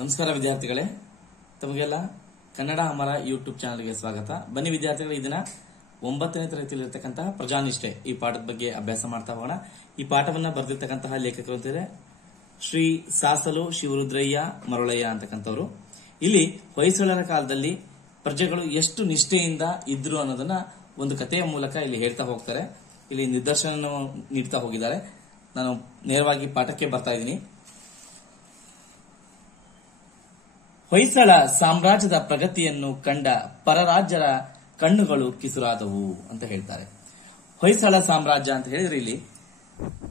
ನಮಸ್ಕಾರ ವಿದ್ಯಾರ್ಥಿಗಳೇ, ತಮಗೆಲ್ಲ ಕನ್ನಡ ಅಮರ ಯೂಟ್ಯೂಬ್ ಚಾನಲ್ಗೆ ಸ್ವಾಗತ. ಬನ್ನಿ ವಿದ್ಯಾರ್ಥಿಗಳು, ಈ ದಿನ 9ನೇ ತರಗತಿಯಲ್ಲಿರತಕ್ಕಂತಹ ಪ್ರಜಾನಿಷ್ಠೆ ಈ ಪಾಠದ ಬಗ್ಗೆ ಅಭ್ಯಾಸ ಮಾಡ್ತಾ ಹೋಗೋಣ. ಈ ಪಾಠವನ್ನ ಬರೆದಿರ್ತಕ್ಕಂತಹ ಲೇಖಕರು ಅಂತಿದೆ ಶ್ರೀ ಸಾಸಲು ಶಿವರುದ್ರಯ್ಯ ಮರಳಯ್ಯ ಅಂತಕ್ಕಂಥವ್ರು. ಇಲ್ಲಿ ಹೊಯ್ಸಳರ ಕಾಲದಲ್ಲಿ ಪ್ರಜೆಗಳು ಎಷ್ಟು ನಿಷ್ಠೆಯಿಂದ ಇದ್ರು ಅನ್ನೋದನ್ನ ಒಂದು ಕಥೆಯ ಮೂಲಕ ಇಲ್ಲಿ ಹೇಳ್ತಾ ಹೋಗ್ತಾರೆ. ಇಲ್ಲಿ ನಿದರ್ಶನ ನೀಡ್ತಾ ಹೋಗಿದ್ದಾರೆ. ನಾನು ನೇರವಾಗಿ ಪಾಠಕ್ಕೆ ಬರ್ತಾ ಇದ್ದೀನಿ. ಹೊಯ್ಸಳ ಸಾಮ್ರಾಜ್ಯದ ಪ್ರಗತಿಯನ್ನು ಕಂಡ ಪರರಾಜ್ಯರ ಕಣ್ಣುಗಳು ಕಿಸುರಾದವು ಅಂತ ಹೇಳ್ತಾರೆ. ಹೊಯ್ಸಳ ಸಾಮ್ರಾಜ್ಯ ಅಂತ ಹೇಳಿದ್ರೆ ಇಲ್ಲಿ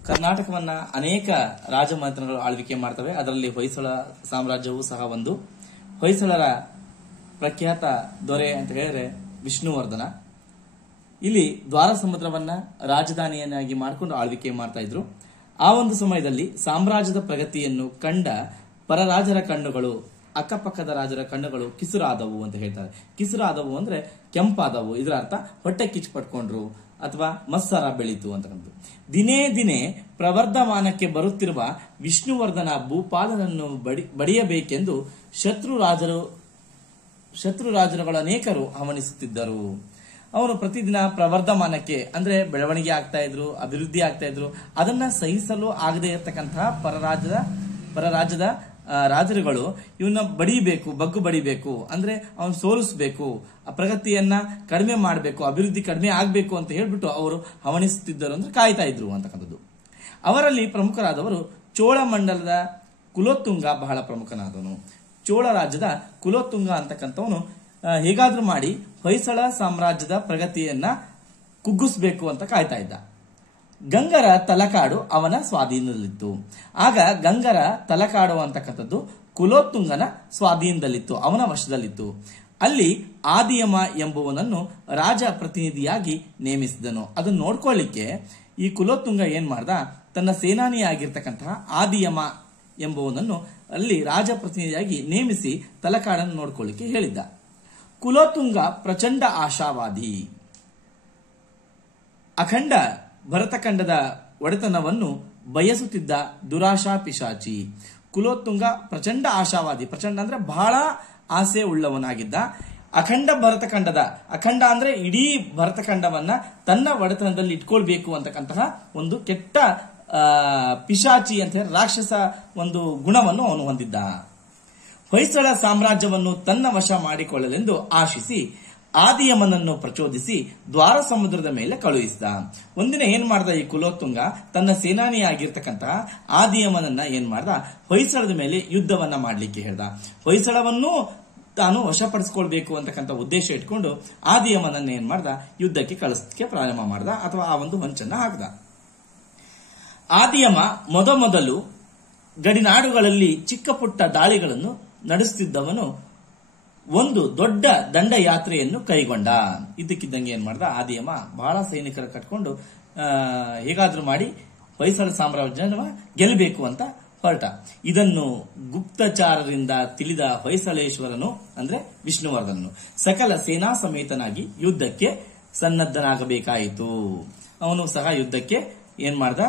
ಕರ್ನಾಟಕವನ್ನ ಅನೇಕ ರಾಜಮನೆತನಗಳು ಆಳ್ವಿಕೆ ಮಾಡ್ತವೆ. ಅದರಲ್ಲಿ ಹೊಯ್ಸಳ ಸಾಮ್ರಾಜ್ಯವೂ ಸಹ ಒಂದು. ಹೊಯ್ಸಳರ ಪ್ರಖ್ಯಾತ ದೊರೆ ಅಂತ ಹೇಳಿದ್ರೆ ವಿಷ್ಣುವರ್ಧನ. ಇಲ್ಲಿ ದ್ವಾರ ಸಮುದ್ರವನ್ನ ರಾಜಧಾನಿಯನ್ನಾಗಿ ಮಾಡಿಕೊಂಡು ಆಳ್ವಿಕೆ ಮಾಡ್ತಾ ಇದ್ರು. ಆ ಒಂದು ಸಮಯದಲ್ಲಿ ಸಾಮ್ರಾಜ್ಯದ ಪ್ರಗತಿಯನ್ನು ಕಂಡ ಪರರಾಜರ ಕಣ್ಣುಗಳು, ಅಕ್ಕಪಕ್ಕದ ರಾಜರ ಕಣ್ಣುಗಳು ಕಿಸುರಾದವು ಅಂತ ಹೇಳ್ತಾರೆ. ಕಿಸುರಾದವು ಅಂದ್ರೆ ಕೆಂಪಾದವು. ಇದರ ಅರ್ಥ ಹೊಟ್ಟೆ ಕಿಚ್ಚು ಪಟ್ಕೊಂಡ್ರು ಅಥವಾ ಮತ್ಸರ ಬೆಳೀತು ಅಂತಕ್ಕಂಥದ್ದು. ದಿನೇ ದಿನೇ ಪ್ರವರ್ಧಮಾನಕ್ಕೆ ಬರುತ್ತಿರುವ ವಿಷ್ಣುವರ್ಧನ ಭೂಪಾಲನನ್ನು ಬಡಿಯಬೇಕೆಂದು ಶತ್ರು ರಾಜರುಗಳು ಅನೇಕರು ಹವಣಿಸುತ್ತಿದ್ದರು. ಅವರು ಪ್ರತಿದಿನ ಪ್ರವರ್ಧಮಾನಕ್ಕೆ ಅಂದ್ರೆ ಬೆಳವಣಿಗೆ ಆಗ್ತಾ ಇದ್ರು, ಅಭಿವೃದ್ಧಿ ಆಗ್ತಾ ಇದ್ರು. ಅದನ್ನ ಸಹಿಸಲು ಆಗದೆ ಇರತಕ್ಕಂತಹ ಪರರಾಜ್ಯದ ರಾಜರುಗಳು ಇವನ್ನ ಬಡಿಬೇಕು, ಬಗ್ಗು ಬಡಿಬೇಕು, ಅಂದ್ರೆ ಅವನು ಸೋಲಿಸಬೇಕು, ಪ್ರಗತಿಯನ್ನ ಕಡಿಮೆ ಮಾಡಬೇಕು, ಅಭಿವೃದ್ಧಿ ಕಡಿಮೆ ಆಗಬೇಕು ಅಂತ ಹೇಳ್ಬಿಟ್ಟು ಅವರು ಹವಣಿಸುತ್ತಿದ್ದರು, ಅಂದ್ರೆ ಕಾಯ್ತಾ ಇದ್ರು ಅಂತಕ್ಕಂಥದ್ದು. ಅವರಲ್ಲಿ ಪ್ರಮುಖರಾದವರು ಚೋಳ ಮಂಡಲದ ಕುಲೋತ್ತುಂಗ ಬಹಳ ಪ್ರಮುಖನಾದವನು. ಚೋಳ ರಾಜ್ಯದ ಕುಲೋತ್ತುಂಗ ಅಂತಕ್ಕಂಥವನು ಹೇಗಾದ್ರೂ ಮಾಡಿ ಹೊಯ್ಸಳ ಸಾಮ್ರಾಜ್ಯದ ಪ್ರಗತಿಯನ್ನ ಕುಗ್ಗಿಸಬೇಕು ಅಂತ ಕಾಯ್ತಾ ಇದ್ದ. ಗಂಗರ ತಲಕಾಡು ಅವನ ಸ್ವಾಧೀನದಲ್ಲಿತ್ತು. ಆಗ ಗಂಗರ ತಲಕಾಡು ಅಂತಕ್ಕಂಥದ್ದು ಕುಲೋತ್ತುಂಗನ ಸ್ವಾಧೀನದಲ್ಲಿತ್ತು, ಅವನ ವಶದಲ್ಲಿತ್ತು. ಅಲ್ಲಿ ಆದಿಯಮ ಎಂಬುವನನ್ನು ರಾಜ ಪ್ರತಿನಿಧಿಯಾಗಿ ನೇಮಿಸಿದನು. ಅದನ್ನು ನೋಡ್ಕೊಳ್ಳಿಕ್ಕೆ ಈ ಕುಲೋತ್ತುಂಗ ಏನ್ ಮಾಡ್ದ, ತನ್ನ ಸೇನಾನಿಯಾಗಿರ್ತಕ್ಕಂತಹ ಆದಿಯಮ ಎಂಬುವನನ್ನು ಅಲ್ಲಿ ರಾಜ ಪ್ರತಿನಿಧಿಯಾಗಿ ನೇಮಿಸಿ ತಲಕಾಡನ್ನು ನೋಡ್ಕೊಳ್ಳಿಕ್ಕೆ ಹೇಳಿದ್ದ. ಕುಲೋತ್ತುಂಗ ಪ್ರಚಂಡ ಆಶಾವಾದಿ, ಅಖಂಡ ಭರತಖಂಡದ ಒಡೆತನವನ್ನು ಬಯಸುತ್ತಿದ್ದ ದುರಾಶಾ ಪಿಶಾಚಿ. ಕುಲೋತ್ತುಂಗ ಪ್ರಚಂಡ ಆಶಾವಾದಿ, ಪ್ರಚಂಡ ಅಂದ್ರೆ ಬಹಳ ಆಸೆ ಉಳ್ಳವನಾಗಿದ್ದ. ಅಖಂಡ ಅಂದ್ರೆ ಇಡೀ ಭರತಖಂಡವನ್ನ ತನ್ನ ಒಡೆತನದಲ್ಲಿ ಇಟ್ಕೊಳ್ಬೇಕು ಅಂತಕ್ಕಂತಹ ಒಂದು ಕೆಟ್ಟ ಪಿಶಾಚಿ ಅಂತ ಹೇಳಿ ರಾಕ್ಷಸ ಒಂದು ಗುಣವನ್ನು ಅವನು ಹೊಂದಿದ್ದ. ಹೊಯ್ಸಳ ಸಾಮ್ರಾಜ್ಯವನ್ನು ತನ್ನ ವಶ ಮಾಡಿಕೊಳ್ಳಲೆಂದು ಆಶಿಸಿ ಆದಿಯಮನನ್ನು ಪ್ರಚೋದಿಸಿ ದ್ವಾರ ಸಮುದ್ರದ ಮೇಲೆ ಕಳುಹಿಸಿದ. ಒಂದಿನ ಏನ್ ಮಾಡ್ದ ಈ ಕುಲೋತ್ತುಂಗ, ತನ್ನ ಸೇನಾನಿಯಾಗಿರ್ತಕ್ಕಂತಹ ಆದಿಯಮನನ್ನ ಏನ್ ಮಾಡ್ದ, ಹೊಯ್ಸಳದ ಮೇಲೆ ಯುದ್ಧವನ್ನ ಮಾಡ್ಲಿಕ್ಕೆ ಹೇಳ್ದ. ಹೊಯ್ಸಳವನ್ನು ತಾನು ವಶಪಡಿಸಿಕೊಳ್ಬೇಕು ಅಂತಕ್ಕಂಥ ಉದ್ದೇಶ ಇಟ್ಕೊಂಡು ಆದಿಯಮನನ್ನ ಏನ್ ಮಾಡ್ದ, ಯುದ್ಧಕ್ಕೆ ಕಳಿಸಲಿಕ್ಕೆ ಪ್ರಾರಂಭ ಮಾಡ್ದ, ಅಥವಾ ಆ ಒಂದು ಹೊಂಚನ್ನ ಹಾಕ್ದ. ಆದಿಯಮ ಮೊದಲು ಗಡಿನಾಡುಗಳಲ್ಲಿ ಚಿಕ್ಕ ಪುಟ್ಟ ದಾಳಿಗಳನ್ನು ನಡೆಸುತ್ತಿದ್ದವನು ಒಂದು ದೊಡ್ಡ ದಂಡಯಾತ್ರೆಯನ್ನು ಕೈಗೊಂಡ. ಇದಕ್ಕಿದ್ದಂಗೆ ಏನ್ ಮಾಡ್ದ, ಆದಿಯಮ ಬಹಳ ಸೈನಿಕರ ಕಟ್ಕೊಂಡು ಹೇಗಾದ್ರೂ ಮಾಡಿ ಹೊಯ್ಸಳ ಸಾಮ್ರಾಜ್ಯನ ಗೆಲ್ಲಬೇಕು ಅಂತ ಹೊರಟ. ಇದನ್ನು ಗುಪ್ತಚಾರರಿಂದ ತಿಳಿದ ಹೊಯ್ಸಳೇಶ್ವರನು ಅಂದ್ರೆ ವಿಷ್ಣುವರ್ಧನನು ಸಕಲ ಸೇನಾ ಸಮೇತನಾಗಿ ಯುದ್ಧಕ್ಕೆ ಸನ್ನದ್ಧನಾಗಬೇಕಾಯಿತು. ಅವನು ಸಹ ಯುದ್ಧಕ್ಕೆ ಏನ್ ಮಾಡ್ದ,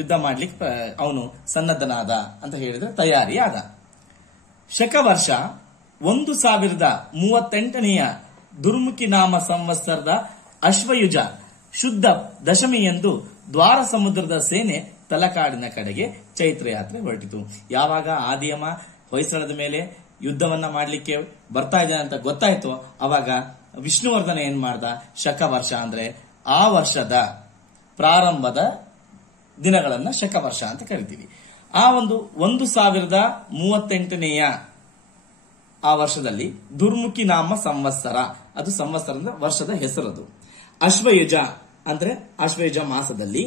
ಯುದ್ಧ ಮಾಡ್ಲಿಕ್ಕೆ ಅವನು ಸನ್ನದ್ಧನಾದ ಅಂತ ಹೇಳಿದ್ರೆ ತಯಾರಿ ಆದ. ಶಕವರ್ಷ 1038ನೆಯ ದುರ್ಮುಖಿ ನಾಮ ಸಂವತ್ಸರದ ಅಶ್ವಯುಜ ಶುದ್ಧ ದಶಮಿಯಂದು ದ್ವಾರ ಸಮುದ್ರದ ಸೇನೆ ತಲಕಾಡಿನ ಕಡೆಗೆ ಚೈತ್ರಯಾತ್ರೆ ಹೊರಟಿತು. ಯಾವಾಗ ಆದಿಯಮ ಹೊಯ್ಸಳದ ಮೇಲೆ ಯುದ್ಧವನ್ನ ಮಾಡ್ಲಿಕ್ಕೆ ಬರ್ತಾ ಇದೆ ಅಂತ ಗೊತ್ತಾಯ್ತು, ಅವಾಗ ವಿಷ್ಣುವರ್ಧನ ಏನ್ ಮಾಡ್ದ, ಶಕವರ್ಷ ಅಂದ್ರೆ ಆ ವರ್ಷದ ಪ್ರಾರಂಭದ ದಿನಗಳನ್ನ ಶಕವರ್ಷ ಅಂತ ಕರಿತೀವಿ. ಆ ಒಂದು 1038ನೆಯ ಆ ವರ್ಷದಲ್ಲಿ ದುರ್ಮುಖಿ ನಾಮ ಸಂವತ್ಸರ, ಅದು ಸಂವತ್ಸರ ಅಂದ್ರೆ ವರ್ಷದ ಹೆಸರದು. ಅಶ್ವಯುಜ ಅಂದ್ರೆ ಅಶ್ವಯುಜ ಮಾಸದಲ್ಲಿ